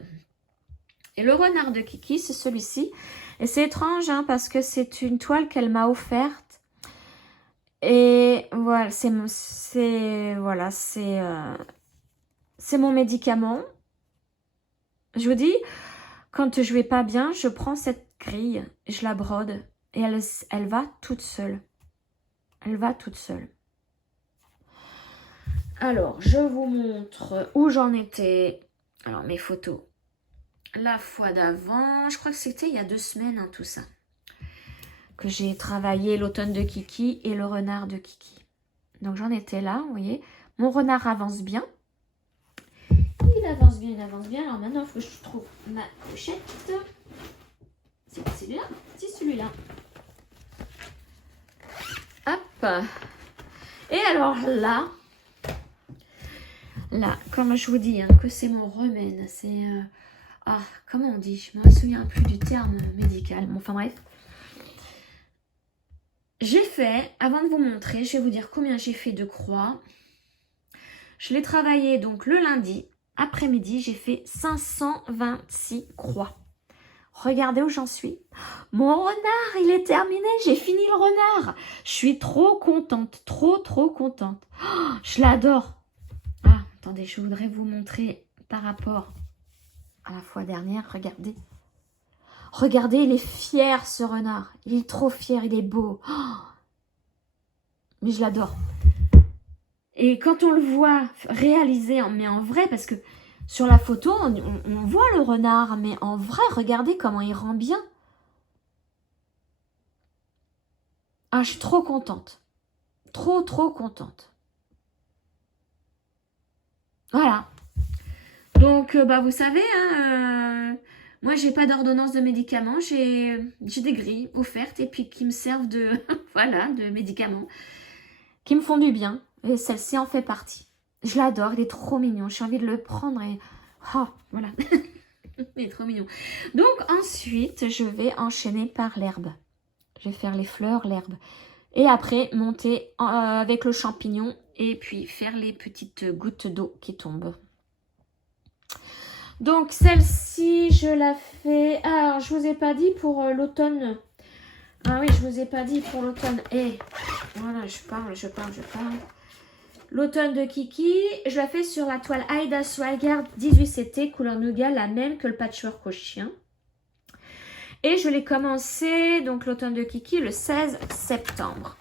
Et le renard de Kiki, c'est celui-ci. Et c'est étrange, hein, parce que c'est une toile qu'elle m'a offerte. Et voilà, c'est mon médicament. Je vous dis, quand je vais pas bien, je prends cette grille, je la brode. Et elle va toute seule. Elle va toute seule. Alors, je vous montre où j'en étais. Alors, mes photos. La fois d'avant, je crois que c'était il y a 2 semaines, hein, tout ça. Que j'ai travaillé l'automne de Kiki et le renard de Kiki. Donc, j'en étais là, vous voyez. Mon renard avance bien. Il avance bien, il avance bien. Alors, maintenant, il faut que je trouve ma pochette. C'est celui-là. C'est celui-là. Hop. Et alors là, comme je vous dis, hein, que c'est mon remède, c'est... comment on dit? Je ne me souviens plus du terme médical. Bon, enfin bref. J'ai fait, avant de vous montrer, je vais vous dire combien j'ai fait de croix. Je l'ai travaillé donc le lundi, après-midi, j'ai fait 526 croix. Regardez où j'en suis. Mon renard, il est terminé, j'ai fini le renard. Je suis trop contente, trop contente. Oh, je l'adore. Ah, attendez, je voudrais vous montrer par rapport à la fois dernière, regardez. Regardez, il est fier ce renard. Il est trop fier, il est beau. Oh, mais je l'adore. Et quand on le voit réalisé, mais en vrai, parce que sur la photo, on voit le renard, mais en vrai, regardez comment il rend bien. Ah, je suis trop contente. Trop contente. Voilà. Donc, bah, vous savez, hein, moi, j'ai pas d'ordonnance de médicaments. J'ai des grilles offertes et puis qui me servent de, voilà, de médicaments qui me font du bien. Et celle-ci en fait partie. Je l'adore, il est trop mignon. J'ai envie de le prendre et... Oh, voilà. Il est trop mignon. Donc, ensuite, je vais enchaîner par l'herbe. Je vais faire les fleurs, l'herbe. Et après, monter avec le champignon et puis faire les petites gouttes d'eau qui tombent. Donc, celle-ci, je la fais... Alors, je vous ai pas dit pour l'automne. Ah oui, je vous ai pas dit pour l'automne. Et voilà, je parle. L'automne de Kiki, je la fais sur la toile Aida Swagard 18CT, couleur nougat, la même que le patchwork au chien. Et je l'ai commencé, donc l'automne de Kiki, le 16 septembre.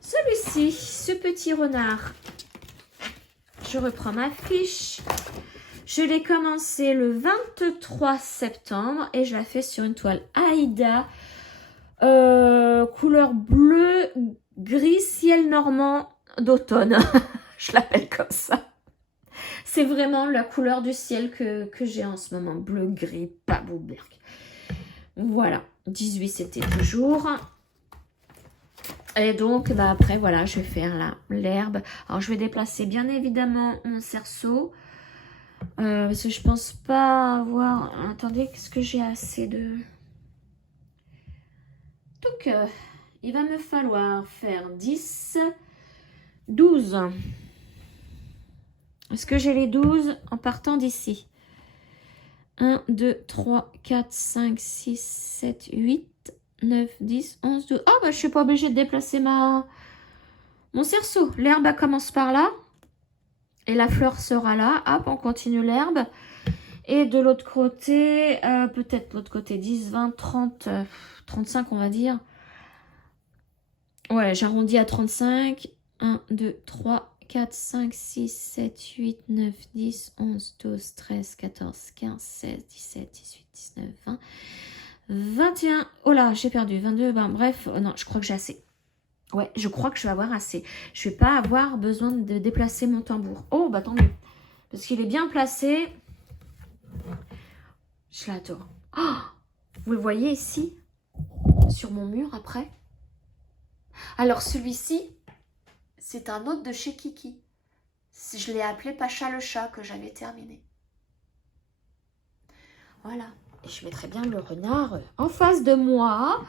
Celui-ci, ce petit renard, je reprends ma fiche. Je l'ai commencé le 23 septembre et je la fais sur une toile Aida, couleur bleu, gris, ciel normand d'automne. Je l'appelle comme ça. C'est vraiment la couleur du ciel que j'ai en ce moment. Bleu, gris, pas Bouberg. Voilà. 18, c'était toujours. Et donc, bah, après, voilà, je vais faire l'herbe. Alors, je vais déplacer bien évidemment mon cerceau. Parce que je pense pas avoir... Attendez, qu'est-ce que j'ai assez de... Donc, il va me falloir faire 10, 12. Est-ce que j'ai les 12 en partant d'ici? 1, 2, 3, 4, 5, 6, 7, 8, 9, 10, 11, 12. Ah, bah, je ne suis pas obligée de déplacer mon cerceau. L'herbe elle commence par là. Et la fleur sera là. Hop, on continue l'herbe. Et de l'autre côté, peut-être l'autre côté, 10, 20, 30, 35, on va dire. Ouais, j'arrondis à 35. 1, 2, 3, 4, 5, 6, 7, 8, 9, 10, 11, 12, 13, 14, 15, 16, 17, 18, 19, 20, 21. Oh là, j'ai perdu. 22, 20. Bref, non, je crois que j'ai assez. Ouais, je crois que je vais avoir assez. Je ne vais pas avoir besoin de déplacer mon tambour. Oh, bah tant mieux. Parce qu'il est bien placé. Je l'adore. Oh, vous le voyez ici, sur mon mur après. Alors celui-ci, c'est un autre de chez Kiki. Je l'ai appelé Pacha le chat que j'avais terminé. Voilà. Et je mettrai bien le renard en face de moi.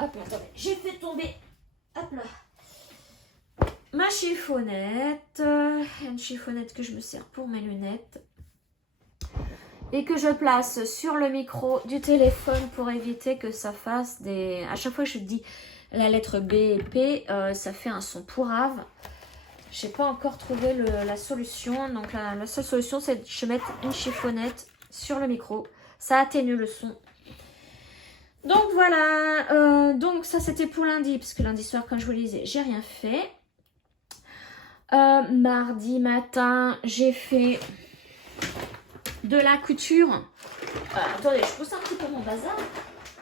Hop là, attendez. J'ai fait tomber. Hop là. Ma chiffonnette. Une chiffonnette que je me sers pour mes lunettes. Et que je place sur le micro du téléphone pour éviter que ça fasse des... À chaque fois que je dis la lettre B et P, ça fait un son pourrave. Je n'ai pas encore trouvé la solution. Donc la seule solution, c'est que je mette une chiffonnette sur le micro. Ça atténue le son. Donc voilà. Donc ça, c'était pour lundi. Parce que lundi soir, comme je vous le disais, j'ai rien fait. Mardi matin, j'ai fait de la couture. Attendez, je pousse un petit peu mon bazar.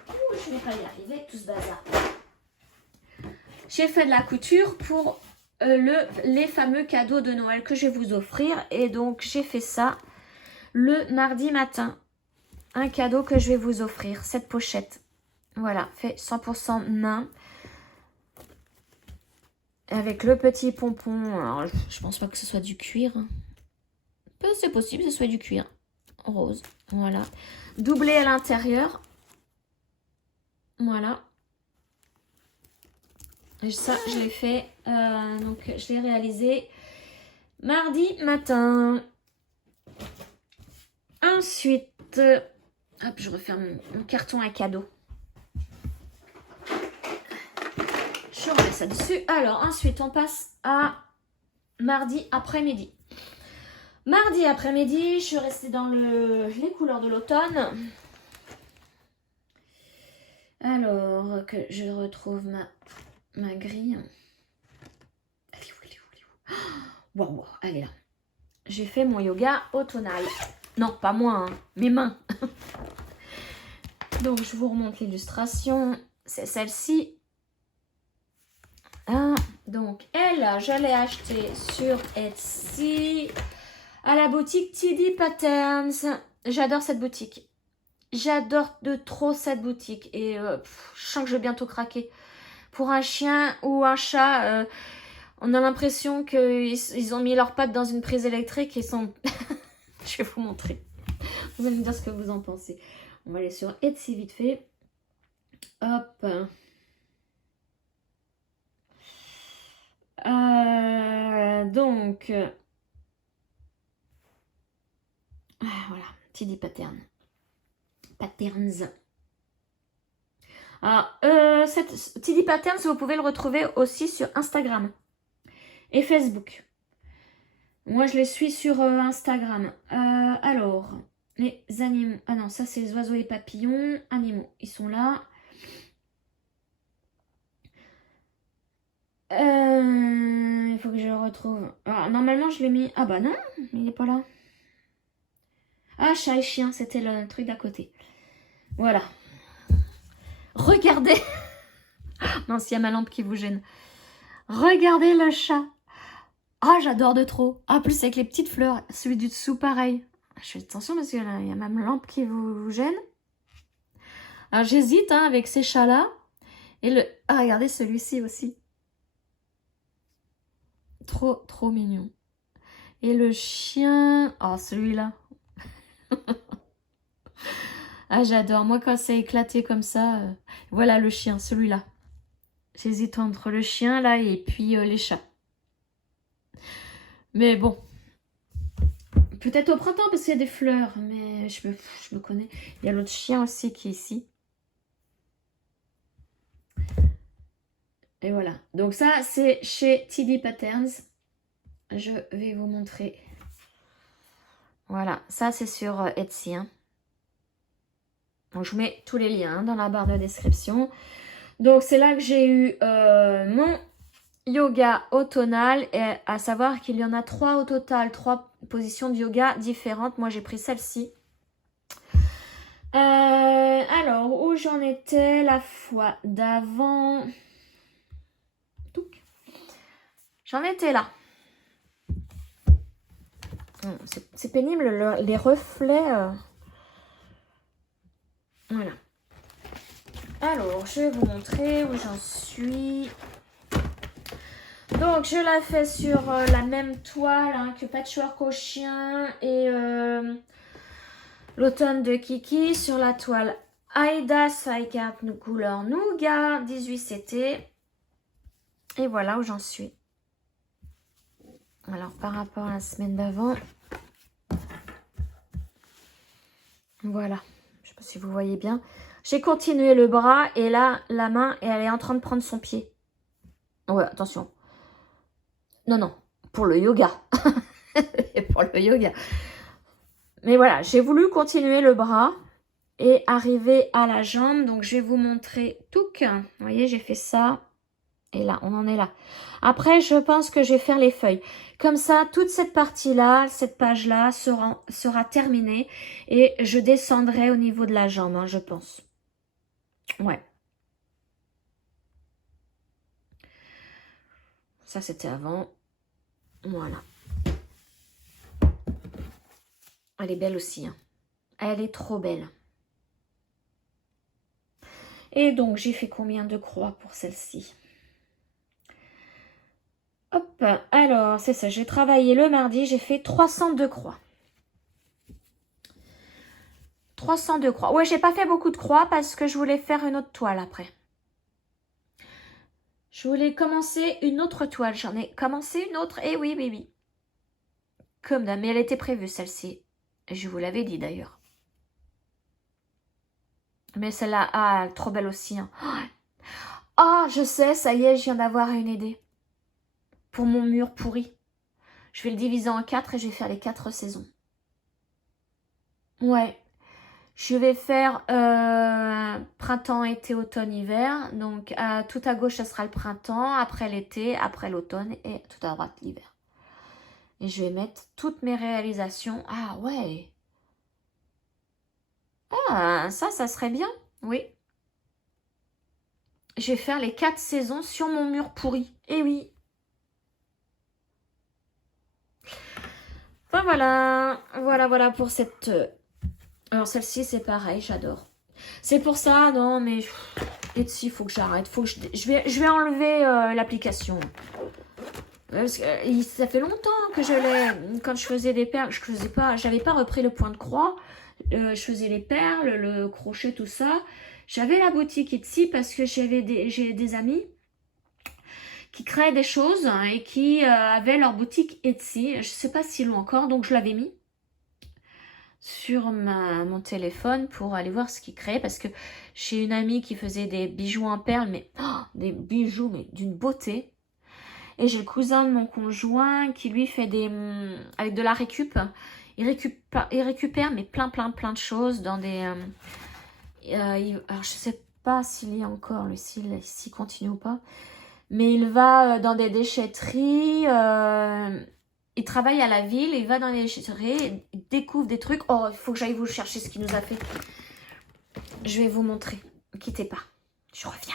Ouh, je ne vais pas y arriver avec tout ce bazar. J'ai fait de la couture pour les fameux cadeaux de Noël que je vais vous offrir. Et donc, j'ai fait ça le mardi matin. Un cadeau que je vais vous offrir, cette pochette. Voilà, fait 100% main. Avec le petit pompon. Alors, je pense pas que ce soit du cuir. C'est possible que ce soit du cuir. Rose, voilà. Doublé à l'intérieur. Voilà. Et ça, je l'ai fait. Donc, je l'ai réalisé mardi matin. Ensuite, hop, je referme mon carton à cadeau. Je remets ça dessus. Alors, ensuite, on passe à mardi après-midi. Mardi après-midi, je suis restée dans les couleurs de l'automne. Alors, que je retrouve ma grille. Elle est où, elle est où, elle est où? Waouh, elle est là. J'ai fait mon yoga automnal. Non, pas moi, hein, mes mains. Donc, je vous remonte l'illustration. C'est celle-ci. Ah, donc, elle, je l'ai achetée sur Etsy à la boutique TD Patterns. J'adore cette boutique. J'adore de trop cette boutique. Et je sens que je vais bientôt craquer. Pour un chien ou un chat, on a l'impression qu'ils ont mis leurs pattes dans une prise électrique et sont... Je vais vous montrer. Vous allez me dire ce que vous en pensez. On va aller sur Etsy vite fait. Hop. Donc, voilà, TD Patterns. Alors, cette TD Patterns, vous pouvez le retrouver aussi sur Instagram et Facebook. Moi, je les suis sur Instagram. Alors, les animaux. Ah non, ça, c'est les oiseaux et papillons. Animaux, ils sont là. Il faut que je le retrouve. Alors, normalement, je l'ai mis... Ah bah non, il n'est pas là. Ah, chat et chien, c'était le truc d'à côté. Voilà. Regardez. Mince, il y a ma lampe qui vous gêne. Regardez le chat. Ah, j'adore de trop. Ah, plus avec les petites fleurs. Celui du dessous, pareil. Je fais attention parce qu'il y a ma lampe qui vous gêne. Alors, j'hésite hein, avec ces chats-là. Et le... Ah, regardez celui-ci aussi. Trop, trop mignon. Et le chien... Oh, celui-là. Ah, j'adore. Moi, quand c'est éclaté comme ça, voilà le chien, celui-là. J'hésite entre le chien, là, et puis les chats. Mais bon. Peut-être au printemps, parce qu'il y a des fleurs. Mais je me connais. Il y a l'autre chien aussi qui est ici. Et voilà. Donc ça, c'est chez TD Patterns. Je vais vous montrer. Voilà. Ça, c'est sur Etsy. Hein. Donc, je vous mets tous les liens dans la barre de description. Donc, c'est là que j'ai eu mon yoga automnal. Et à savoir qu'il y en a 3 au total. 3 positions de yoga différentes. Moi, j'ai pris celle-ci. Alors, où j'en étais la fois d'avant? J'en étais là. C'est pénible, les reflets. Voilà. Alors, je vais vous montrer où j'en suis. Donc, je la fais sur la même toile hein, que Patchwork au chien et l'automne de Kiki sur la toile Aida Saika couleur Nougat 18CT. Et voilà où j'en suis. Alors, par rapport à la semaine d'avant. Voilà. Je ne sais pas si vous voyez bien. J'ai continué le bras et là, la main, elle est en train de prendre son pied. Ouais, attention. Non, non. Pour le yoga. Pour le yoga. Mais voilà, j'ai voulu continuer le bras et arriver à la jambe. Donc, je vais vous montrer tout. Vous voyez, j'ai fait ça. Et là, on en est là. Après, je pense que je vais faire les feuilles. Comme ça, toute cette partie-là, cette page-là sera terminée. Et je descendrai au niveau de la jambe, hein, je pense. Ouais. Ça, c'était avant. Voilà. Elle est belle aussi. Hein. Elle est trop belle. Et donc, j'ai fait combien de croix pour celle-ci? Hop, alors, c'est ça. J'ai travaillé le mardi. J'ai fait 302 croix. 302 croix. Ouais, j'ai pas fait beaucoup de croix parce que je voulais faire une autre toile après. Je voulais commencer une autre toile. J'en ai commencé une autre. Et oui, oui, oui. Comme d'hab. Mais elle était prévue, celle-ci. Je vous l'avais dit d'ailleurs. Mais celle-là, ah, trop belle aussi. Hein. Oh, je sais, ça y est, je viens d'avoir une idée. Pour mon mur pourri. Je vais le diviser en 4 et je vais faire les 4 saisons. Ouais. Je vais faire printemps, été, automne, hiver. Donc, tout à gauche, ça sera le printemps. Après l'été, après l'automne et tout à droite, l'hiver. Et je vais mettre toutes mes réalisations. Ah, ouais. Ah, ça serait bien. Oui. Je vais faire les 4 saisons sur mon mur pourri. Eh oui. Ben voilà. Voilà pour cette... Alors celle-ci, c'est pareil, j'adore. C'est pour ça, non, mais... Etsy, il faut que j'arrête. Je vais enlever l'application. Parce que ça fait longtemps que je l'ai... Quand je faisais des perles, j'avais pas repris le point de croix. Je faisais les perles, le crochet, tout ça. J'avais la boutique Etsy parce que j'ai des amis qui créaient des choses et qui avaient leur boutique Etsy. Je sais pas s'ils l'ont encore, donc je l'avais mis sur mon téléphone pour aller voir ce qu'ils créaient parce que j'ai une amie qui faisait des bijoux en perles, mais des bijoux mais d'une beauté. Et j'ai le cousin de mon conjoint qui lui fait des avec de la récup. Il récupère mais plein de choses dans des alors je sais pas s'il y a encore s'il continue ou pas, mais il va dans des déchetteries. Il travaille à la ville, il va dans les déchetteries, il découvre des trucs. Oh, il faut que j'aille vous chercher ce qu'il nous a fait. Je vais vous montrer. Ne quittez pas. Je reviens.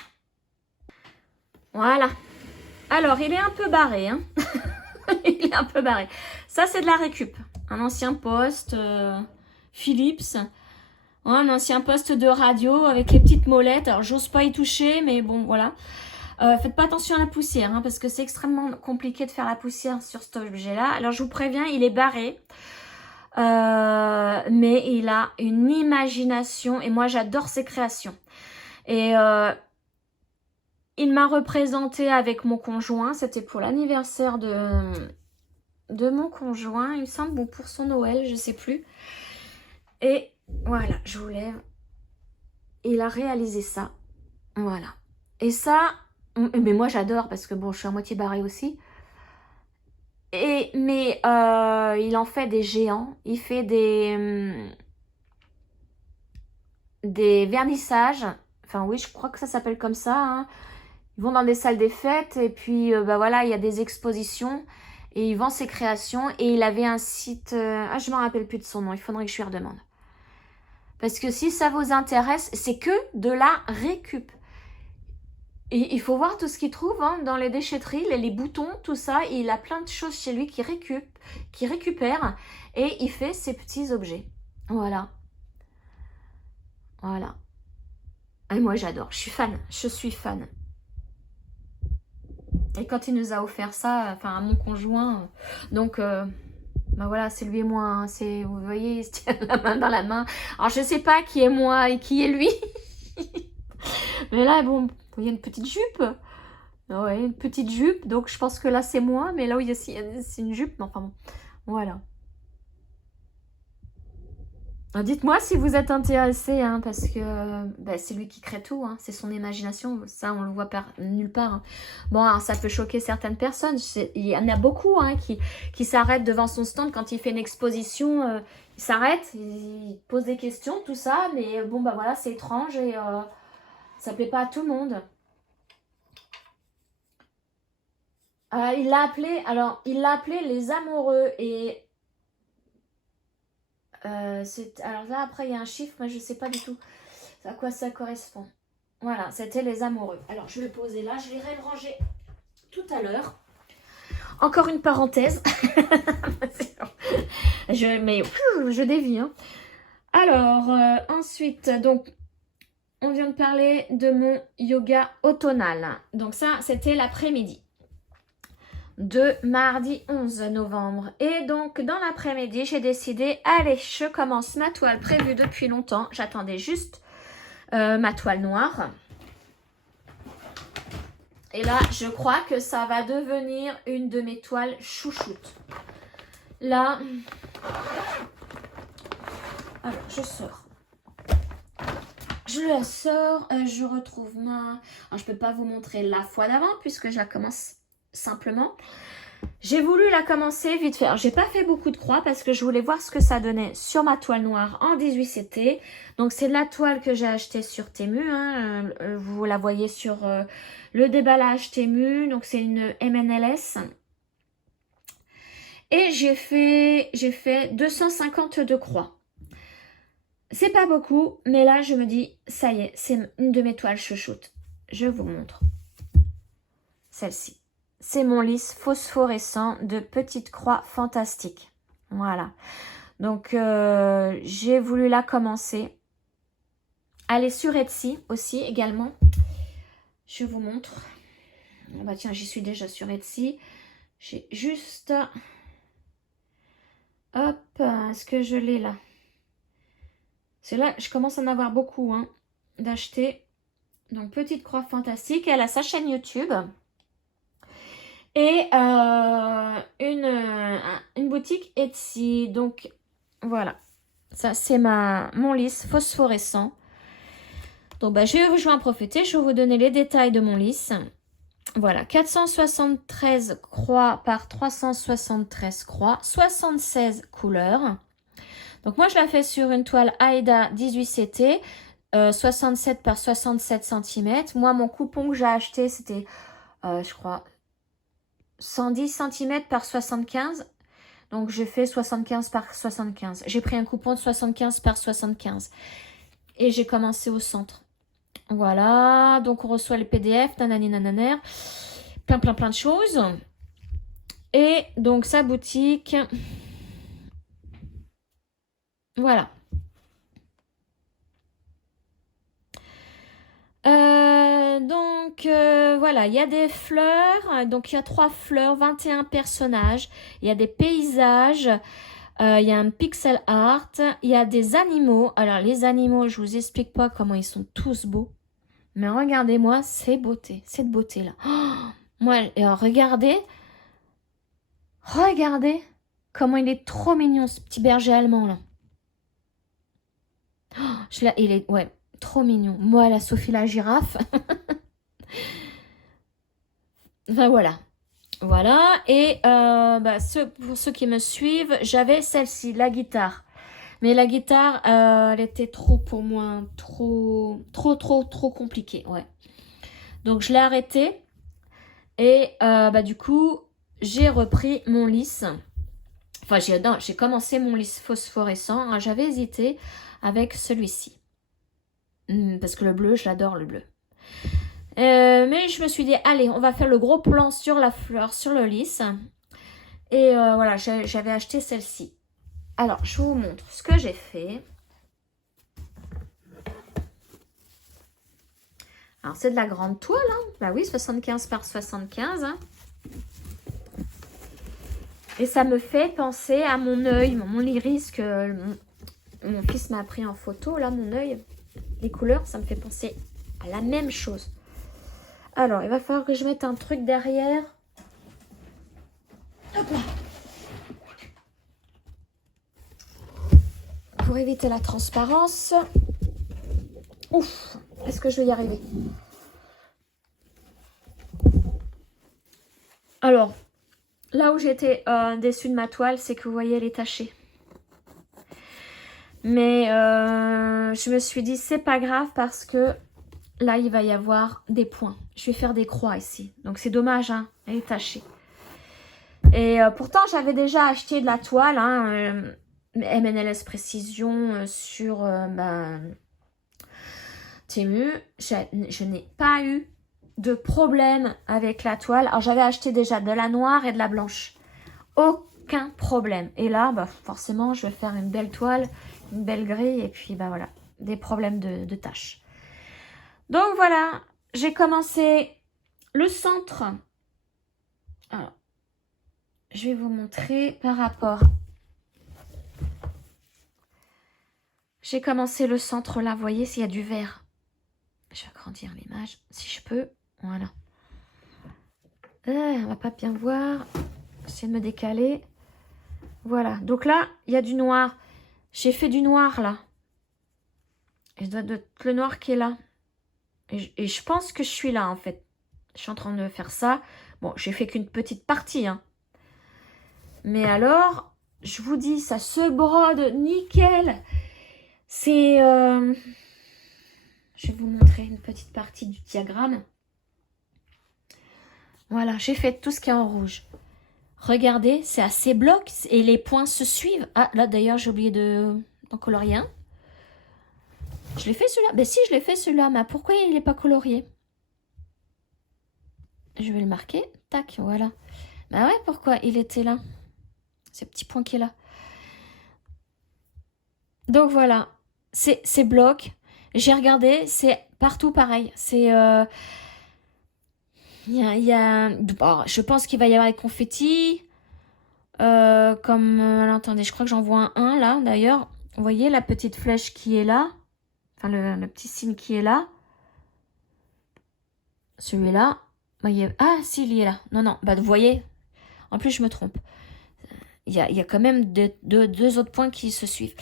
Voilà. Alors, il est un peu barré. Hein. Il est un peu barré. Ça, c'est de la récup. Un ancien poste Philips. Un ancien poste de radio avec les petites molettes. Alors, j'ose pas y toucher, mais bon, voilà. Faites pas attention à la poussière, hein, parce que c'est extrêmement compliqué de faire la poussière sur cet objet-là. Alors, je vous préviens, il est barré. Mais il a une imagination et moi j'adore ses créations. Et il m'a représenté avec mon conjoint, c'était pour l'anniversaire de mon conjoint, il me semble, ou pour son Noël, je sais plus. Et voilà, je voulais... Il a réalisé ça, voilà. Et ça, mais moi j'adore parce que bon, je suis à moitié barrée aussi. Mais il en fait des géants, il fait des vernissages, enfin oui, je crois que ça s'appelle comme ça, hein. Ils vont dans des salles des fêtes et puis bah voilà, il y a des expositions et il vend ses créations et il avait un site, ah je me rappelle plus de son nom, il faudrait que je lui redemande. Parce que si ça vous intéresse, c'est que de la récup. Et il faut voir tout ce qu'il trouve hein, dans les déchetteries, les boutons, tout ça. Il a plein de choses chez lui qui récupère et il fait ses petits objets. Voilà. Voilà. Et moi j'adore, je suis fan. Et quand il nous a offert ça, enfin à mon conjoint, donc bah voilà, c'est lui et moi, hein, vous voyez, il se tient la main dans la main. Alors je sais pas qui est moi et qui est lui. Mais là, bon, il y a une petite jupe. Ouais, une petite jupe, donc je pense que là c'est moi, mais là oui, c'est une jupe, mais enfin bon, voilà. Dites-moi si vous êtes intéressé, hein, parce que bah, c'est lui qui crée tout, hein, c'est son imagination, ça on le voit nulle part. Hein. Bon, alors, ça peut choquer certaines personnes, il y en a beaucoup hein, qui s'arrêtent devant son stand quand il fait une exposition, il s'arrête, il pose des questions, tout ça, mais bon bah voilà, c'est étrange et ça plaît pas à tout le monde. Il l'a appelé les amoureux et alors là après il y a un chiffre, mais je sais pas du tout à quoi ça correspond. Voilà, c'était les amoureux. Alors je vais le poser là, je l'irai le ranger tout à l'heure. Encore une parenthèse. je dévie. Hein. Alors ensuite, donc on vient de parler de mon yoga automnal. Donc ça, c'était l'après-midi de mardi 11 novembre. Et donc, dans l'après-midi, j'ai décidé, allez, je commence ma toile prévue depuis longtemps. J'attendais juste ma toile noire. Et là, je crois que ça va devenir une de mes toiles chouchoutes. Là, alors, je sors. Je la sors, je retrouve ma... Alors, je peux pas vous montrer la fois d'avant puisque je la commence simplement. J'ai voulu la commencer vite fait. Alors, j'ai pas fait beaucoup de croix parce que je voulais voir ce que ça donnait sur ma toile noire en 18CT. Donc, c'est de la toile que j'ai achetée sur Temu. Hein. Vous la voyez sur le déballage Temu. Donc, c'est une MNLS. Et j'ai fait 252 croix. C'est pas beaucoup, mais là, je me dis, ça y est, c'est une de mes toiles chouchoutes. Je vous montre. Celle-ci. C'est mon lisse phosphorescent de petites croix fantastiques. Voilà. Donc, j'ai voulu la commencer. Elle est sur Etsy aussi, également. Je vous montre. Oh bah tiens, j'y suis déjà sur Etsy. J'ai juste... Hop, est-ce que je l'ai là? C'est là, je commence à en avoir beaucoup, hein, d'acheter. Donc, petite croix fantastique. Elle a sa chaîne YouTube. Et une boutique Etsy. Donc, voilà. Ça, c'est mon lisse phosphorescent. Donc, bah, je vais en profiter. Je vais vous donner les détails de mon lisse. Voilà. 473 croix par 373 croix. 76 couleurs. Donc, moi, je la fais sur une toile Aida 18CT. 67 par 67 cm. Moi, mon coupon que j'ai acheté, c'était, je crois... 110 cm par 75. Donc, j'ai fait 75 par 75. J'ai pris un coupon de 75 par 75. Et j'ai commencé au centre. Voilà. Donc, on reçoit le PDF. Nanani nananer. Plein de choses. Et donc, sa boutique. Voilà. Voilà, il y a des fleurs, donc il y a 3 fleurs, 21 personnages, il y a des paysages, Il y a un pixel art. Il y a des animaux. Alors, les animaux, je vous explique pas comment ils sont tous beaux. Mais regardez-moi cette beauté-là. Oh, moi, regardez. Regardez comment il est trop mignon, ce petit berger allemand, là. Oh, il est, ouais, trop mignon. Moi, la Sophie la girafe. Enfin, voilà. Voilà. Et pour ceux qui me suivent, j'avais celle-ci, la guitare. Mais la guitare, elle était trop pour moi, trop compliquée, ouais. Donc je l'ai arrêtée et du coup, j'ai repris mon lisse. Enfin, j'ai commencé mon lisse phosphorescent. Hein, j'avais hésité avec celui-ci. Parce que le bleu, je l'adore le bleu. Mais je me suis dit, allez, on va faire le gros plan sur la fleur, sur le lisse. Et voilà, j'avais acheté celle-ci. Alors, je vous montre ce que j'ai fait. Alors, c'est de la grande toile. Hein. Bah oui, 75 par 75. Hein. Et ça me fait penser à mon œil, mon iris que mon fils m'a pris en photo. Là, mon œil, les couleurs, ça me fait penser à la même chose. Alors, il va falloir que je mette un truc derrière. Hop là. Pour éviter la transparence. Ouf, est-ce que je vais y arriver? Alors, là où j'étais déçue de ma toile, c'est que vous voyez, elle est tachée. Mais je me suis dit, c'est pas grave parce que là, il va y avoir des points. Je vais faire des croix ici. Donc, c'est dommage, hein, elle est tachée. Et pourtant, j'avais déjà acheté de la toile, hein, MNLS Précision sur Temu. Je n'ai pas eu de problème avec la toile. Alors, j'avais acheté déjà de la noire et de la blanche. Aucun problème. Et là, forcément, je vais faire une belle toile, une belle grille. Et puis, voilà, des problèmes de tâches. Donc, voilà, j'ai commencé le centre. Alors, je vais vous montrer par rapport. J'ai commencé le centre là, vous voyez, s'il y a du vert. Je vais agrandir l'image, si je peux. Voilà. On va pas bien voir. J'essaie de me décaler. Voilà. Donc là, il y a du noir. J'ai fait du noir là. Et je dois être le noir qui est là. Et je pense que je suis là en fait. Je suis en train de faire ça. Bon, j'ai fait qu'une petite partie. Hein. Mais alors, je vous dis, ça se brode nickel. C'est... Je vais vous montrer une petite partie du diagramme. Voilà, j'ai fait tout ce qui est en rouge. Regardez, c'est assez bloc et les points se suivent. Ah, là d'ailleurs, j'ai oublié d'en colorier un. Je l'ai fait celui-là. Ben si, je l'ai fait celui-là. Mais pourquoi il n'est pas colorié? Je vais le marquer. Tac, voilà. Ben ouais, pourquoi il était là? Ce petit point qui est là. Donc voilà, c'est bloc. J'ai regardé, c'est partout pareil. C'est... je pense qu'il va y avoir les confettis. Alors, attendez, je crois que j'en vois un là d'ailleurs. Vous voyez la petite flèche qui est là. Enfin, le petit signe qui est là. Celui-là. Ah, si, il y est là. Non, vous voyez. En plus, je me trompe. Il y a quand même deux autres points qui se suivent.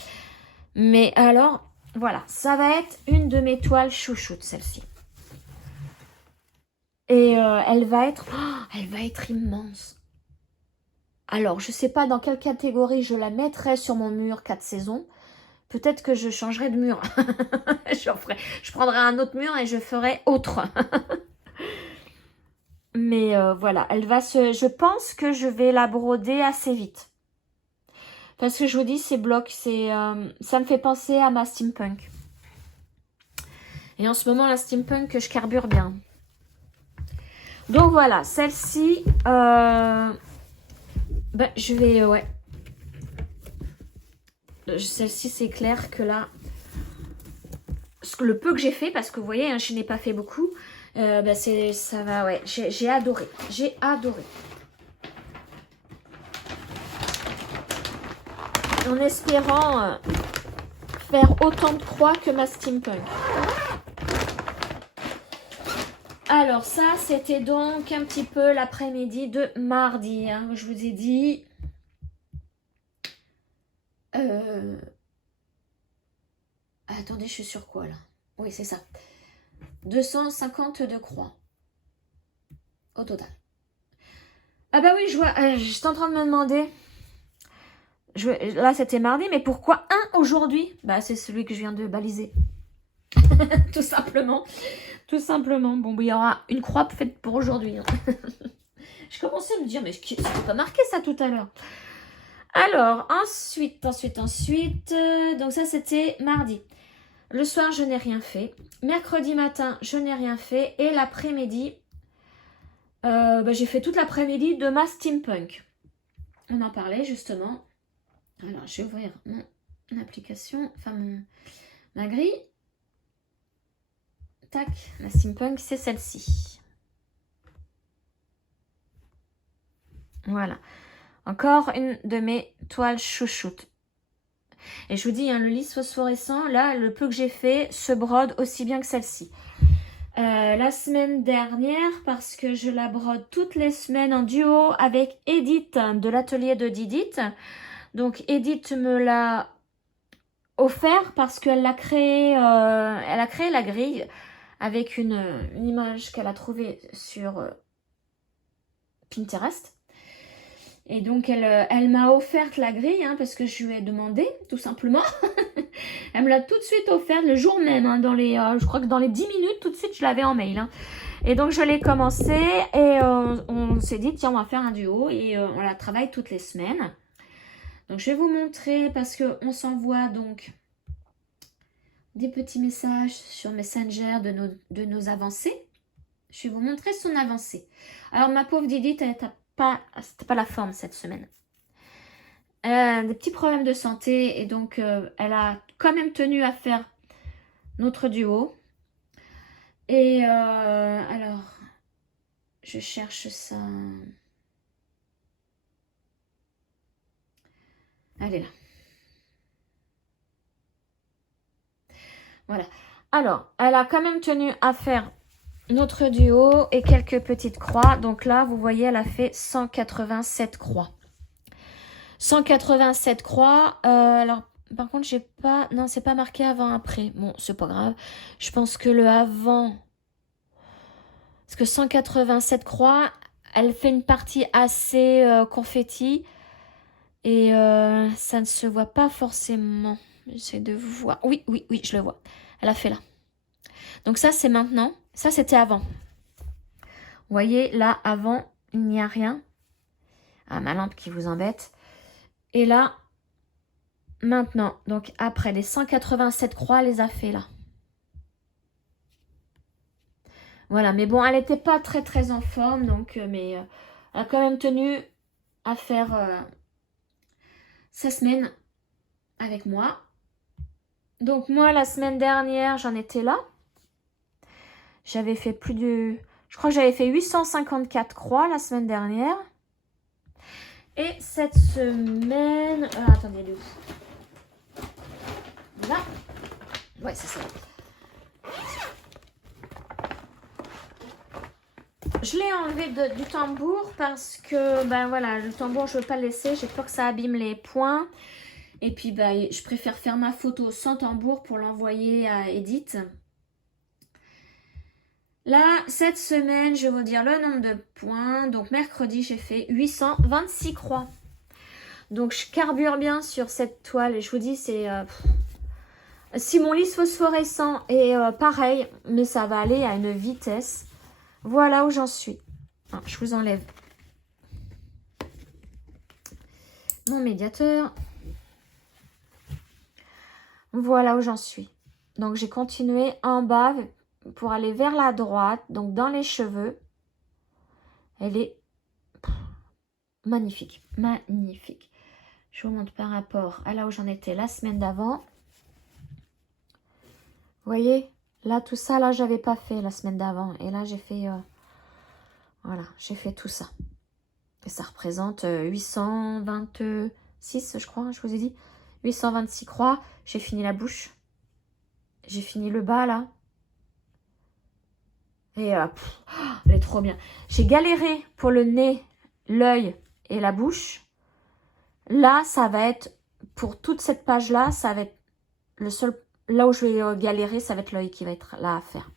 Mais alors, voilà. Ça va être une de mes toiles chouchoutes, celle-ci. Et elle va être immense. Alors, je ne sais pas dans quelle catégorie je la mettrai sur mon mur 4 saisons. Peut-être que je changerai de mur. Je prendrai un autre mur et je ferai autre. Mais voilà, je pense que je vais la broder assez vite. Parce que je vous dis, ces blocs, ça me fait penser à ma steampunk. Et en ce moment, la steampunk, je carbure bien. Donc voilà, celle-ci, je vais, ouais. Celle-ci, c'est clair que là, le peu que j'ai fait, parce que vous voyez, hein, je n'ai pas fait beaucoup, ça va, ouais, j'ai adoré. J'ai adoré. en espérant faire autant de croix que ma steampunk. Alors ça, c'était donc un petit peu l'après-midi de mardi. Hein, je vous ai dit. Attendez, je suis sur quoi là? Oui, c'est ça. 252 croix au total. Ah bah oui, je vois. J'étais en train de me demander. Là, c'était mardi, mais pourquoi un aujourd'hui? Bah, c'est celui que je viens de baliser. Tout simplement. Tout simplement. Bon, il y aura une croix faite pour aujourd'hui. Hein. Je commençais à me dire, mais c'était pas marqué ça tout à l'heure. Alors, ensuite. Donc ça, c'était mardi. Le soir, je n'ai rien fait. Mercredi matin, je n'ai rien fait. Et l'après-midi, j'ai fait toute l'après-midi de ma steampunk. On en parlait justement. Alors, je vais ouvrir mon application, enfin ma grille. Tac, la steampunk, c'est celle-ci. Voilà. Encore une de mes toiles chouchoutes. Et je vous dis, hein, le lisse phosphorescent, là, le peu que j'ai fait, se brode aussi bien que celle-ci. La semaine dernière, parce que je la brode toutes les semaines en duo avec Edith de l'atelier de Didit. Donc Edith me l'a offert parce qu'elle a créé la grille avec une image qu'elle a trouvée sur Pinterest. Et donc, elle m'a offert la grille, hein, parce que je lui ai demandé, tout simplement. Elle me l'a tout de suite offert le jour même, hein, je crois que dans les 10 minutes, tout de suite, je l'avais en mail. Hein. Et donc, je l'ai commencé et on s'est dit, tiens, on va faire un duo et on la travaille toutes les semaines. Donc, je vais vous montrer parce qu'on s'envoie donc des petits messages sur Messenger de nos avancées. Je vais vous montrer son avancée. Alors, ma pauvre Didit, c'était pas la forme cette semaine. Elle a des petits problèmes de santé et donc elle a quand même tenu à faire notre duo. Et alors, je cherche ça. Elle est là. Voilà. Alors, elle a quand même tenu à faire notre duo et quelques petites croix. Donc là, vous voyez, elle a fait 187 croix. 187 croix. Alors, par contre, j'ai pas... Non, c'est pas marqué avant-après. Bon, c'est pas grave. Je pense que le avant... Parce que 187 croix, elle fait une partie assez confetti. Et ça ne se voit pas forcément. J'essaie de voir. Oui, je le vois. Elle a fait là. Donc ça, c'est maintenant. Ça, c'était avant. Vous voyez, là, avant, il n'y a rien. Ah, ma lampe qui vous embête. Et là, maintenant, donc après, les 187 croix, elle les a fait là. Voilà, mais bon, elle n'était pas très en forme, donc, mais elle a quand même tenu à faire sa semaine avec moi. Donc moi, la semaine dernière, j'en étais là. J'avais fait plus de... Je crois que j'avais fait 854 croix la semaine dernière. Et cette semaine... attendez, elle est où? Là. Ouais, c'est ça. Je l'ai enlevé du tambour parce que, ben voilà, le tambour, je ne veux pas le laisser. J'ai peur que ça abîme les points. Et puis, ben, je préfère faire ma photo sans tambour pour l'envoyer à Edith. Là, cette semaine, je vais vous dire le nombre de points. Donc, mercredi, j'ai fait 826 croix. Donc, je carbure bien sur cette toile. Et je vous dis, c'est... si mon lisse phosphorescent est pareil, mais ça va aller à une vitesse. Voilà où j'en suis. Ah, je vous enlève mon médiateur. Voilà où j'en suis. Donc, j'ai continué en bas pour aller vers la droite. Donc, dans les cheveux. Elle est magnifique. Magnifique. Je vous montre par rapport à là où j'en étais la semaine d'avant. Vous voyez, là, tout ça, là, j'avais pas fait la semaine d'avant. Et là, j'ai fait... voilà, j'ai fait tout ça. Et ça représente 826, je crois, je vous ai dit. 826 croix. J'ai fini la bouche. J'ai fini le bas, là. Et elle est trop bien. J'ai galéré pour le nez, l'œil et la bouche. Là, ça va être, pour toute cette page-là, ça va être le seul... Là où je vais galérer, ça va être l'œil qui va être là à faire.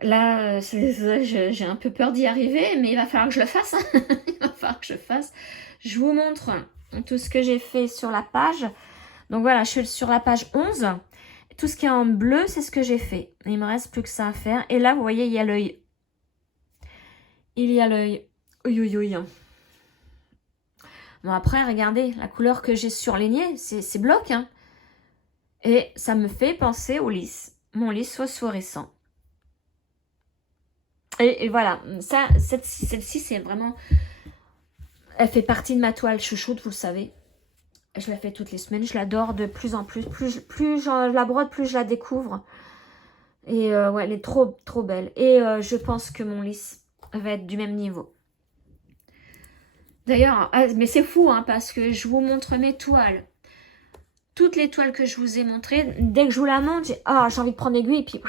Là, j'ai un peu peur d'y arriver, mais il va falloir que je le fasse. Hein. Il va falloir que je fasse. Je vous montre tout ce que j'ai fait sur la page. Donc voilà, je suis sur la page 11. Tout ce qui est en bleu, c'est ce que j'ai fait. Il me reste plus que ça à faire. Et là, vous voyez, il y a l'œil. Il y a l'œil. Oui, oui, oui. Bon, après, regardez, la couleur que j'ai surlignée, c'est bloc. Hein. Et ça me fait penser au lys. Mon lys phosphorescent. Et voilà, ça, celle-ci, c'est vraiment... Elle fait partie de ma toile chouchoute, vous le savez. Je la fais toutes les semaines, je l'adore de plus en plus. Plus je la brode, plus je la découvre. Et ouais, elle est trop, trop belle. Et je pense que mon lys va être du même niveau. D'ailleurs, mais c'est fou, hein, parce que je vous montre mes toiles. Toutes les toiles que je vous ai montrées, dès que je vous la montre, j'ai envie de prendre l'aiguille et puis...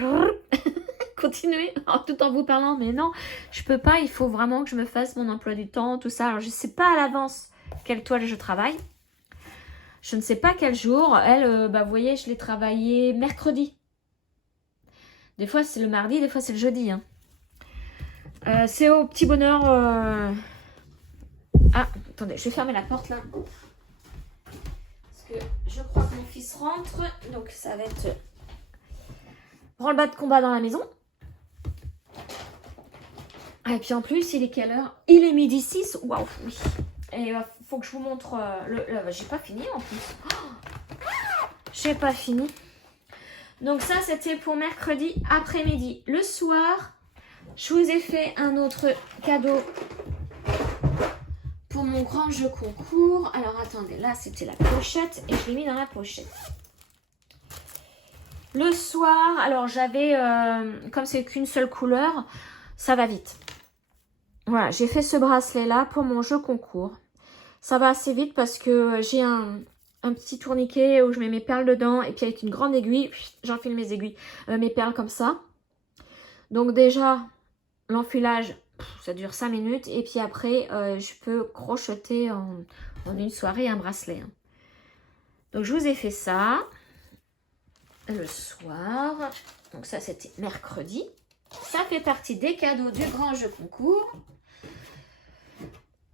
continuer tout en vous parlant, mais non, je peux pas, il faut vraiment que je me fasse mon emploi du temps, tout ça. Alors, je sais pas à l'avance quelle toile je travaille. Je ne sais pas quel jour. Elle, vous voyez, je l'ai travaillée mercredi. Des fois, c'est le mardi, des fois, c'est le jeudi. Hein. C'est au petit bonheur... Ah, attendez, je vais fermer la porte, là. Parce que je crois que mon fils rentre, donc ça va être... branle-bas de combat dans la maison. Et puis en plus, il est quelle heure? Il est midi 6. Waouh, oui. Et il faut que je vous montre j'ai pas fini en plus. Oh, j'ai pas fini. Donc ça, c'était pour mercredi après-midi. Le soir, je vous ai fait un autre cadeau pour mon grand jeu concours. Alors attendez, là c'était la pochette et je l'ai mis dans la pochette. Le soir, alors j'avais, comme c'est qu'une seule couleur, ça va vite. Voilà, j'ai fait ce bracelet-là pour mon jeu concours. Ça va assez vite parce que j'ai un petit tourniquet où je mets mes perles dedans. Et puis avec une grande aiguille, j'enfile mes aiguilles, mes perles comme ça. Donc déjà, l'enfilage, ça dure 5 minutes. Et puis après, je peux crocheter en une soirée un bracelet. Hein. Donc je vous ai fait ça le soir. Donc ça, c'était mercredi. Ça fait partie des cadeaux du grand jeu concours.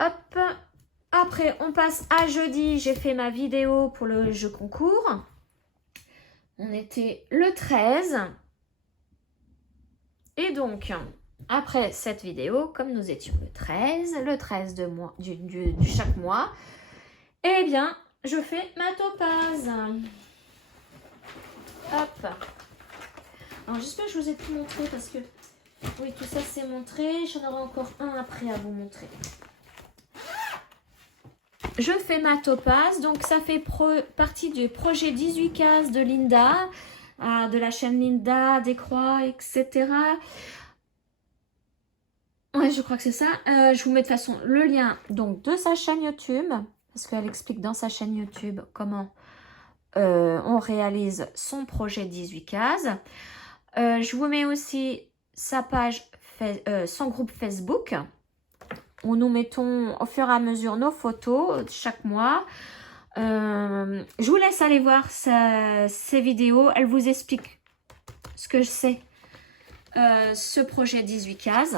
Hop. Après, on passe à jeudi. J'ai fait ma vidéo pour le jeu concours. On était le 13. Et donc, après cette vidéo, comme nous étions le 13 de mois, du chaque mois, eh bien, je fais ma topaz. Hop. Alors, j'espère que je vous ai tout montré parce que, oui, tout ça c'est montré. J'en aurai encore un après à vous montrer. Je fais ma topaz, donc ça fait partie du projet 18 cases de Linda, de la chaîne Linda, des croix, etc. Ouais, je crois que c'est ça. Je vous mets de toute façon le lien donc, de sa chaîne YouTube, parce qu'elle explique dans sa chaîne YouTube comment on réalise son projet 18 cases. Je vous mets aussi sa page, son groupe Facebook, où nous mettons au fur et à mesure nos photos chaque mois. Je vous laisse aller voir ces vidéos. Elle vous explique ce que je sais, ce projet 18 cases.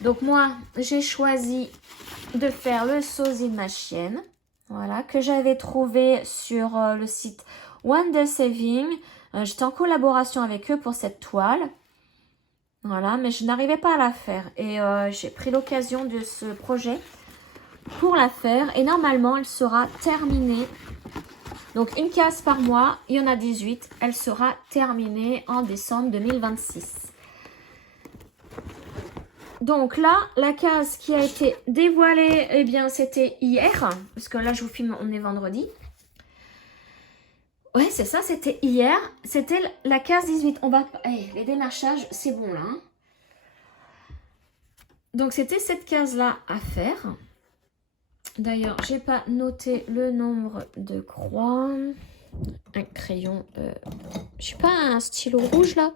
Donc moi, j'ai choisi de faire le sosie de ma chienne, voilà, que j'avais trouvé sur le site Wonder Saving. J'étais en collaboration avec eux pour cette toile. Voilà, mais je n'arrivais pas à la faire. Et j'ai pris l'occasion de ce projet pour la faire. Et normalement, elle sera terminée. Donc, une case par mois. Il y en a 18. Elle sera terminée en décembre 2026. Donc là, la case qui a été dévoilée, eh bien, c'était hier. Parce que là, je vous filme, on est vendredi. Ouais, c'est ça, c'était hier. C'était la case 18. On va... Hey, les démarchages, c'est bon là. Hein. Donc, c'était cette case-là à faire. D'ailleurs, j'ai pas noté le nombre de croix. Un crayon. Je sais pas, un stylo rouge là.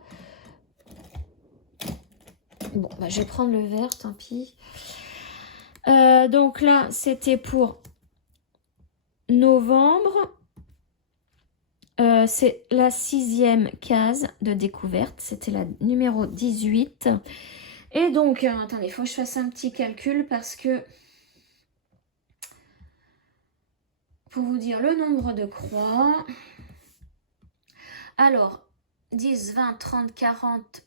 Bon, bah, je vais prendre le vert, tant pis. Donc là, c'était pour novembre. C'est la 6e case de découverte. C'était la numéro 18. Et donc, attendez, il faut que je fasse un petit calcul parce que pour vous dire le nombre de croix. Alors, 10, 20, 30, 40,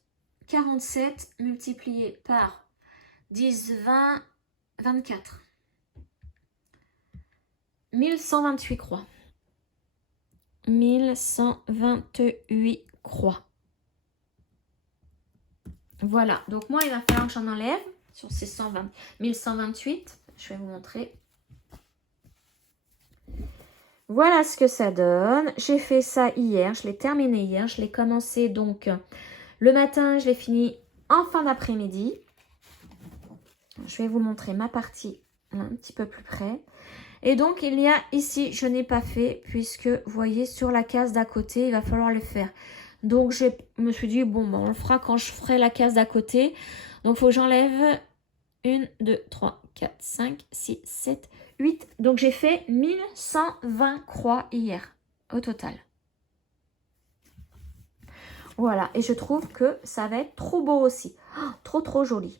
47 multiplié par 10, 20, 24. 1128 croix. 1128 croix. Voilà, donc moi il va falloir que j'en enlève sur ces 1128. Je vais vous montrer. Voilà ce que ça donne. J'ai fait ça hier, je l'ai terminé hier. Je l'ai commencé donc le matin, je l'ai fini en fin d'après-midi. Je vais vous montrer ma partie un petit peu plus près. Et donc, il y a ici, je n'ai pas fait puisque, vous voyez, sur la case d'à côté, il va falloir le faire. Donc, je me suis dit, bon, ben, on le fera quand je ferai la case d'à côté. Donc, il faut que j'enlève 1, 2, 3, 4, 5, 6, 7, 8. Donc, j'ai fait 1120 croix hier au total. Voilà, et je trouve que ça va être trop beau aussi. Oh, trop, trop joli.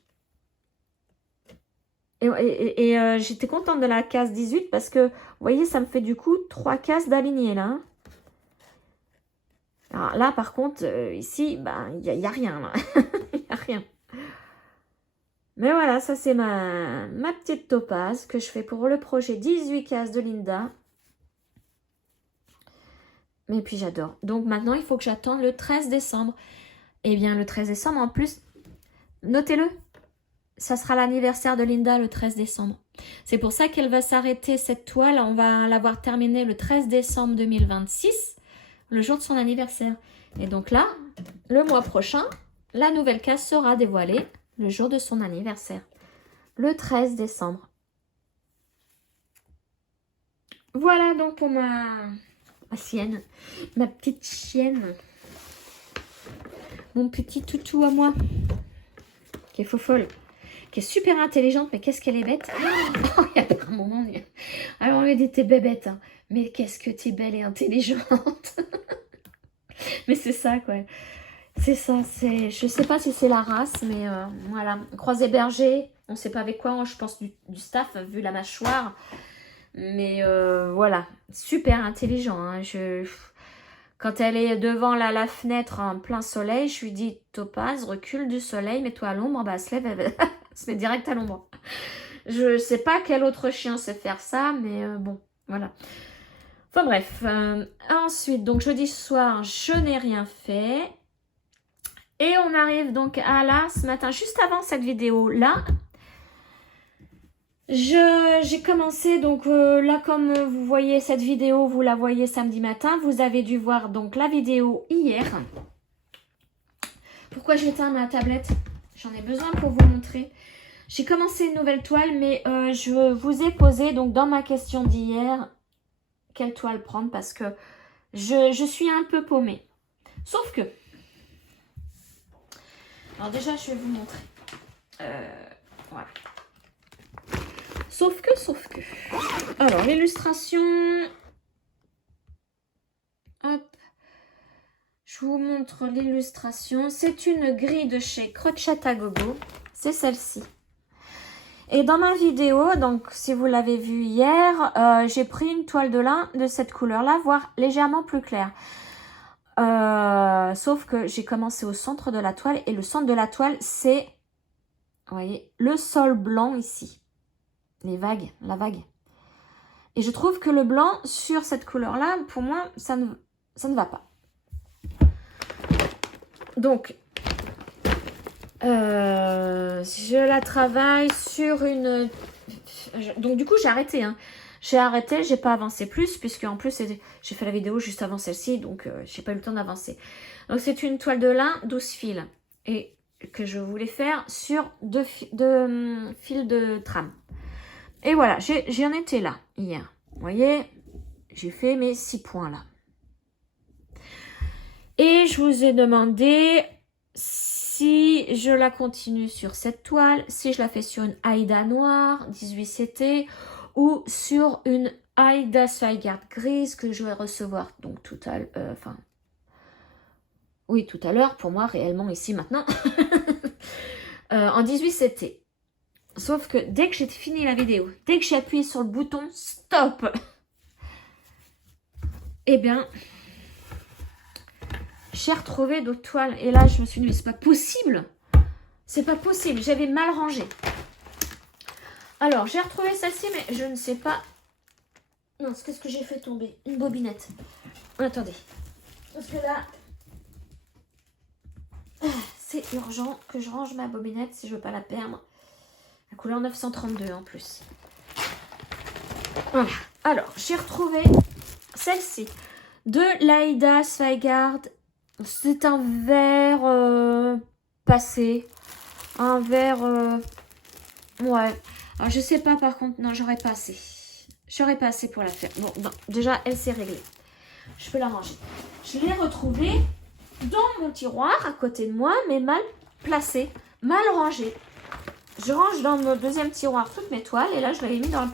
Et j'étais contente de la case 18 parce que, vous voyez, ça me fait du coup 3 cases d'alignées là. Hein. Alors là, par contre, ici, ben, il n'y a rien là. Il n'y a rien. Mais voilà, ça c'est ma petite topaze que je fais pour le projet 18 cases de Linda. Mais puis j'adore. Donc maintenant, il faut que j'attende le 13 décembre. Eh bien, le 13 décembre, en plus, notez-le. Ça sera l'anniversaire de Linda le 13 décembre. C'est pour ça qu'elle va s'arrêter cette toile. On va l'avoir terminée le 13 décembre 2026, le jour de son anniversaire. Et donc là, le mois prochain, la nouvelle case sera dévoilée le jour de son anniversaire, le 13 décembre. Voilà donc pour ma chienne, ma petite chienne, mon petit toutou à moi, qui est faux folle. Qui est super intelligente, mais qu'est-ce qu'elle est bête. Oh, il y a un moment, alors on lui dit t'es bébête, hein. Mais qu'est-ce que t'es belle et intelligente. Mais c'est ça quoi. C'est ça, je sais pas si c'est la race, mais voilà. Croisé berger, on sait pas avec quoi, je pense du staff, vu la mâchoire. Mais voilà, super intelligent. Hein. Quand elle est devant la fenêtre en plein soleil, je lui dis Topaz, recule du soleil, mets-toi à l'ombre. Bah, elle se lève, elle se met direct à l'ombre. Je sais pas quel autre chien sait faire ça, mais bon, voilà. Enfin bref. Ensuite, donc jeudi soir, je n'ai rien fait. Et on arrive donc à là, ce matin, juste avant cette vidéo-là. J'ai commencé donc là comme vous voyez cette vidéo, vous la voyez samedi matin, vous avez dû voir donc la vidéo hier. Pourquoi j'éteins ma tablette? J'en ai besoin pour vous montrer. J'ai commencé une nouvelle toile mais je vous ai posé donc dans ma question d'hier quelle toile prendre parce que je suis un peu paumée. Sauf que, alors déjà je vais vous montrer. Voilà. Sauf que. Alors, l'illustration. Hop. Je vous montre l'illustration. C'est une grille de chez Crochet à Gogo. C'est celle-ci. Et dans ma vidéo, donc si vous l'avez vu hier, j'ai pris une toile de lin de cette couleur-là, voire légèrement plus claire. Sauf que j'ai commencé au centre de la toile. Et le centre de la toile, c'est, vous voyez, le sol blanc ici. Les vagues, la vague. Et je trouve que le blanc sur cette couleur-là, pour moi, ça ne va pas. Donc, je la travaille sur une... Donc, du coup, j'ai arrêté. Hein. J'ai arrêté, j'ai pas avancé plus, puisque en plus, j'ai fait la vidéo juste avant celle-ci, donc j'ai pas eu le temps d'avancer. Donc, c'est une toile de lin 12 fils. Et que je voulais faire sur deux fils de trame. Et voilà, j'en étais là hier. Vous voyez, j'ai fait mes 6 points là. Et je vous ai demandé si je la continue sur cette toile, si je la fais sur une Aïda noire, 18 CT, ou sur une Aïda Zweigart grise que je vais recevoir donc tout à l'heure, oui, tout à l'heure, pour moi, réellement, ici, maintenant, en 18 CT. Sauf que dès que j'ai fini la vidéo, dès que j'ai appuyé sur le bouton stop, eh bien, j'ai retrouvé d'autres toiles. Et là, je me suis dit, mais c'est pas possible. C'est pas possible. J'avais mal rangé. Alors, j'ai retrouvé celle-ci, mais je ne sais pas. Non, qu'est-ce que j'ai fait tomber? Une bobinette. Attendez. Parce que là, c'est urgent que je range ma bobinette si je veux pas la perdre. La couleur 932 en plus. Voilà. Alors, j'ai retrouvé celle-ci de l'Aïda Zweigart. C'est un vert passé. Un vert... ouais. Alors, je sais pas par contre. Non, j'aurais pas assez. J'aurais pas assez pour la faire. Bon, déjà, elle s'est réglée. Je peux la ranger. Je l'ai retrouvée dans mon tiroir à côté de moi, mais mal placée, mal rangée. Je range dans mon deuxième tiroir toutes mes toiles et là, je l'avais mis dans le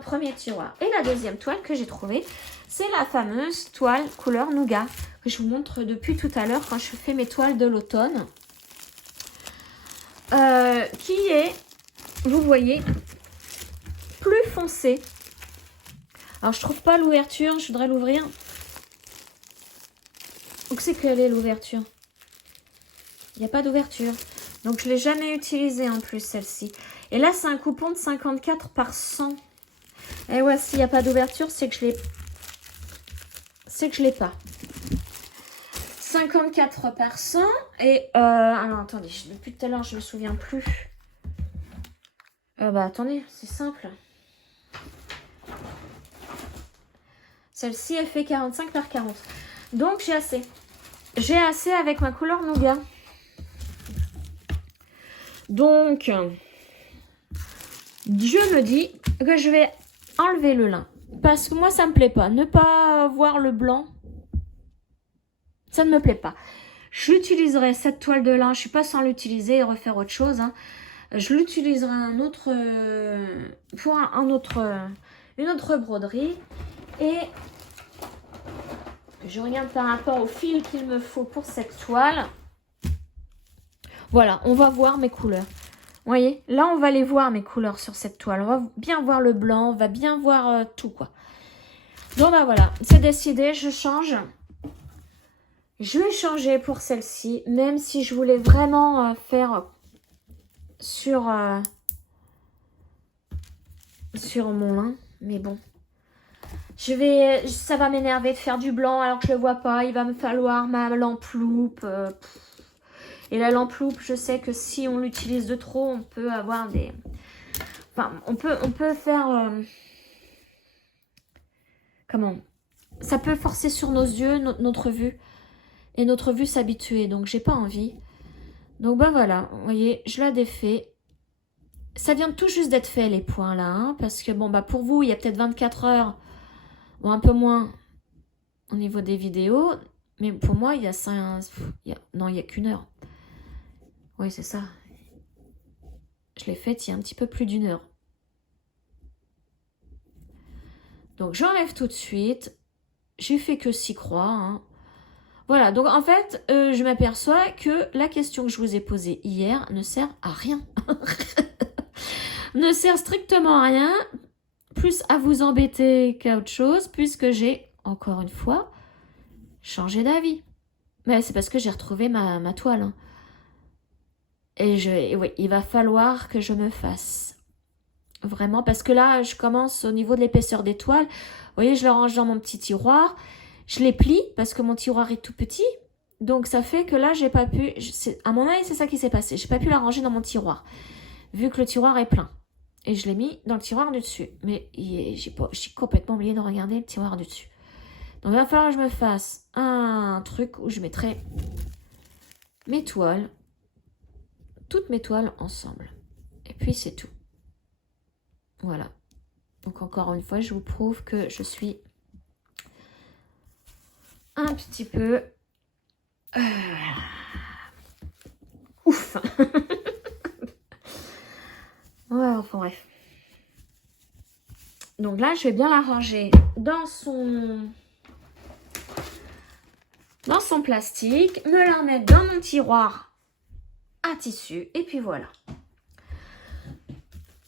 premier tiroir. Et la deuxième toile que j'ai trouvée, c'est la fameuse toile couleur nougat que je vous montre depuis tout à l'heure quand je fais mes toiles de l'automne. Qui est, vous voyez, plus foncée. Alors, je trouve pas l'ouverture, je voudrais l'ouvrir. Où c'est qu'elle est l'ouverture? Il n'y a pas d'ouverture. Donc, je ne l'ai jamais utilisée en plus, celle-ci. Et là, c'est un coupon de 54 par 100. Et ouais, s'il n'y a pas d'ouverture, c'est que je l'ai... C'est que je l'ai pas. 54 par 100. Et, alors, attendez, depuis tout à l'heure, je ne me souviens plus. Attendez, c'est simple. Celle-ci, elle fait 45 par 40. Donc, j'ai assez. J'ai assez avec ma couleur nougat. Donc, je me dis que je vais enlever le lin. Parce que moi, ça me plaît pas. Ne pas voir le blanc, ça ne me plaît pas. J'utiliserai cette toile de lin. Je suis pas sans l'utiliser et refaire autre chose. Hein. Je l'utiliserai un autre, pour une autre broderie. Et je regarde par rapport au fil qu'il me faut pour cette toile. Voilà, on va voir mes couleurs. Vous voyez, là, on va les voir, mes couleurs sur cette toile. On va bien voir le blanc, on va bien voir tout, quoi. Donc, voilà, c'est décidé, je change. Je vais changer pour celle-ci, même si je voulais vraiment faire sur mon lin. Mais bon, ça va m'énerver de faire du blanc alors que je le vois pas. Il va me falloir ma lampe loupe. Et la lampe loupe, je sais que si on l'utilise de trop, on peut avoir des... Enfin, on peut faire... Comment? Ça peut forcer sur nos yeux, notre vue. Et notre vue s'habituer. Donc, j'ai pas envie. Donc, voilà. Vous voyez, je la défais. Ça vient tout juste d'être fait, les points, là. Hein, parce que, bon, pour vous, il y a peut-être 24 heures. Ou un peu moins au niveau des vidéos. Mais pour moi, il y a 5... Non, il n'y a qu'une heure. Oui, c'est ça. Je l'ai faite il y a un petit peu plus d'une heure. Donc, j'enlève tout de suite. J'ai fait que 6 croix. Hein. Voilà, donc en fait, je m'aperçois que la question que je vous ai posée hier ne sert à rien. Ne sert strictement à rien. Plus à vous embêter qu'à autre chose. Puisque j'ai, encore une fois, changé d'avis. Mais c'est parce que j'ai retrouvé ma toile. Hein. Et oui, il va falloir que je me fasse. Vraiment, parce que là, je commence au niveau de l'épaisseur des toiles. Vous voyez, je le range dans mon petit tiroir. Je les plie parce que mon tiroir est tout petit. Donc, ça fait que là, j'ai pas pu... À mon avis, c'est ça qui s'est passé. J'ai pas pu la ranger dans mon tiroir. Vu que le tiroir est plein. Et je l'ai mis dans le tiroir du dessus. Mais j'ai complètement oublié de regarder le tiroir du dessus. Donc, il va falloir que je me fasse un truc où je mettrai mes toiles. Toutes mes toiles ensemble. Et puis, c'est tout. Voilà. Donc encore une fois, je vous prouve que je suis un petit peu... ouf. Ouais, enfin bref. Donc là, je vais bien la ranger dans son plastique, me la remettre dans mon tiroir à tissu, et puis voilà.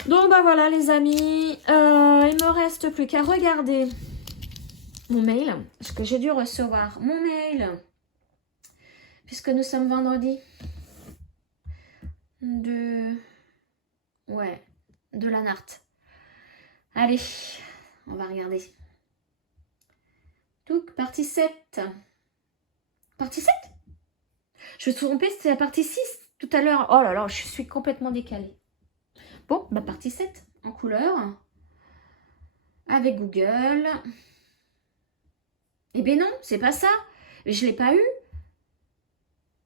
Donc bah voilà les amis, il me reste plus qu'à regarder mon mail, parce que j'ai dû recevoir mon mail, puisque nous sommes vendredi, de la NART. Allez, on va regarder. Donc, partie 7. Partie 7? Je me suis trompée, c'était la partie 6 tout à l'heure. Oh là là, je suis complètement décalée. Bon, bah partie 7, en couleur, avec Google. Eh bien non, c'est pas ça. Je l'ai pas eu.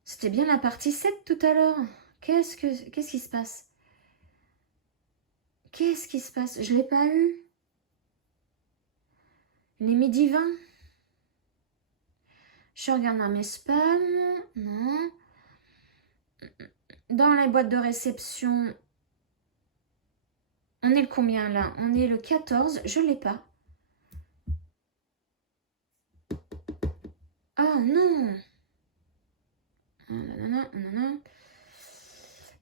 C'était bien la partie 7 tout à l'heure. Qu'est-ce qui se passe? Qu'est-ce qui se passe? Je l'ai pas eu. Les midi 20. Je regarde dans mes spams. Non. Dans les boîtes de réception. On est le combien là? On est le 14. Je l'ai pas. Oh non. Nanana.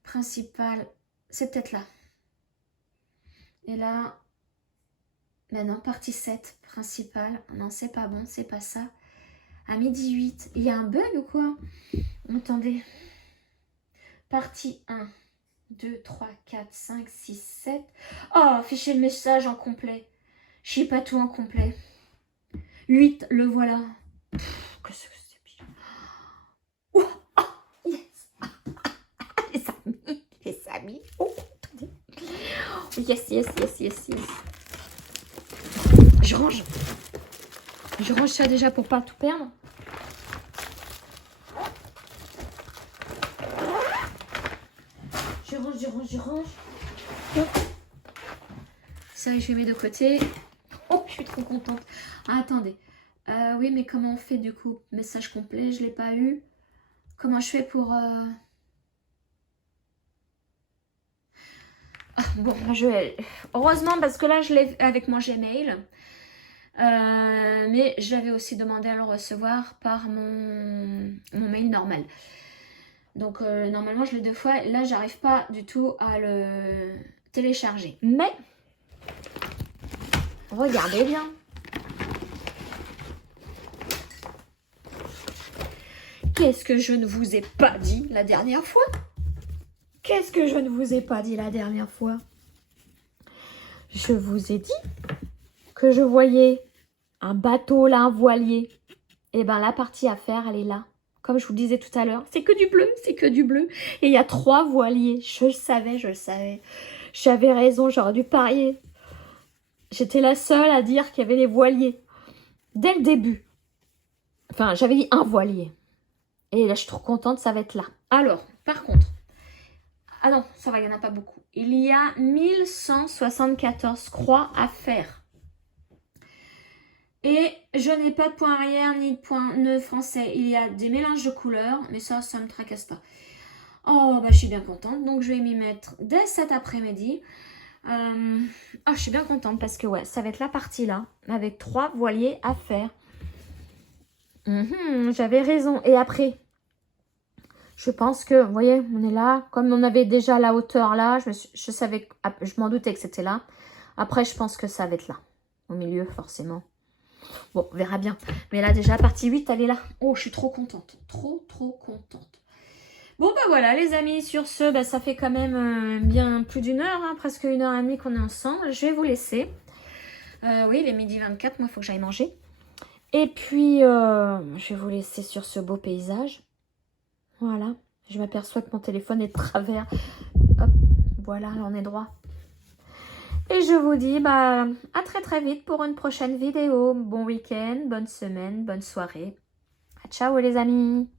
Principal. C'est peut-être là. Et là. Ben non, partie 7. Principal. Non, c'est pas bon. C'est pas ça. À midi 8. Il y a un bug ou quoi? Attendez. Partie 1. 2, 3, 4, 5, 6, 7. Oh, afficher le message en complet. Je sais pas tout en complet. 8, le voilà. Qu'est-ce que c'est bien. Oh, oh, yes. Les amis. Oh, attendez. Yes. Je range ça déjà pour pas tout perdre. Je range. Ça, je mets de côté. Oh, je suis trop contente. Ah, attendez. Oui, mais comment on fait du coup? Message complet, je l'ai pas eu. Comment je fais pour... bon, je vais... Heureusement, parce que là, je l'ai avec mon Gmail. Mais j'avais aussi demandé à le recevoir par mon mail normal. Donc, normalement, je l'ai 2 fois. Là, j'arrive pas du tout à le télécharger. Mais, regardez bien. Qu'est-ce que je ne vous ai pas dit la dernière fois? Qu'est-ce que je ne vous ai pas dit la dernière fois? Je vous ai dit que je voyais un bateau là, un voilier. Et bien la partie à faire, elle est là. Comme je vous le disais tout à l'heure, c'est que du bleu, c'est que du bleu. Et il y a 3 voiliers. Je le savais. J'avais raison, j'aurais dû parier. J'étais la seule à dire qu'il y avait les voiliers. Dès le début. Enfin, j'avais dit un voilier. Et là, je suis trop contente, ça va être là. Alors, par contre... Ah non, ça va, il n'y en a pas beaucoup. Il y a 1174 croix à faire. Et je n'ai pas de point arrière ni de point nœud français. Il y a des mélanges de couleurs, mais ça ne me tracasse pas. Oh, bah je suis bien contente. Donc, je vais m'y mettre dès cet après-midi. Je suis bien contente parce que, ouais, ça va être la partie là, avec 3 voiliers à faire. J'avais raison. Et après, je pense que, vous voyez, on est là. Comme on avait déjà la hauteur là, je savais, je m'en doutais que c'était là. Après, je pense que ça va être là. Au milieu, forcément. Bon, on verra bien. Mais là, déjà, partie 8, elle est là. Oh, je suis trop contente. Trop contente. Bon, bah voilà, les amis. Sur ce, bah, ça fait quand même bien plus d'1 heure, hein, presque 1h30 qu'on est ensemble. Je vais vous laisser. Oui, il est midi 24. Moi, il faut que j'aille manger. Et puis, je vais vous laisser sur ce beau paysage. Voilà. Je m'aperçois que mon téléphone est de travers. Hop, voilà, là, on est droit. Et je vous dis bah, à très vite pour une prochaine vidéo. Bon week-end, bonne semaine, bonne soirée. Ciao les amis!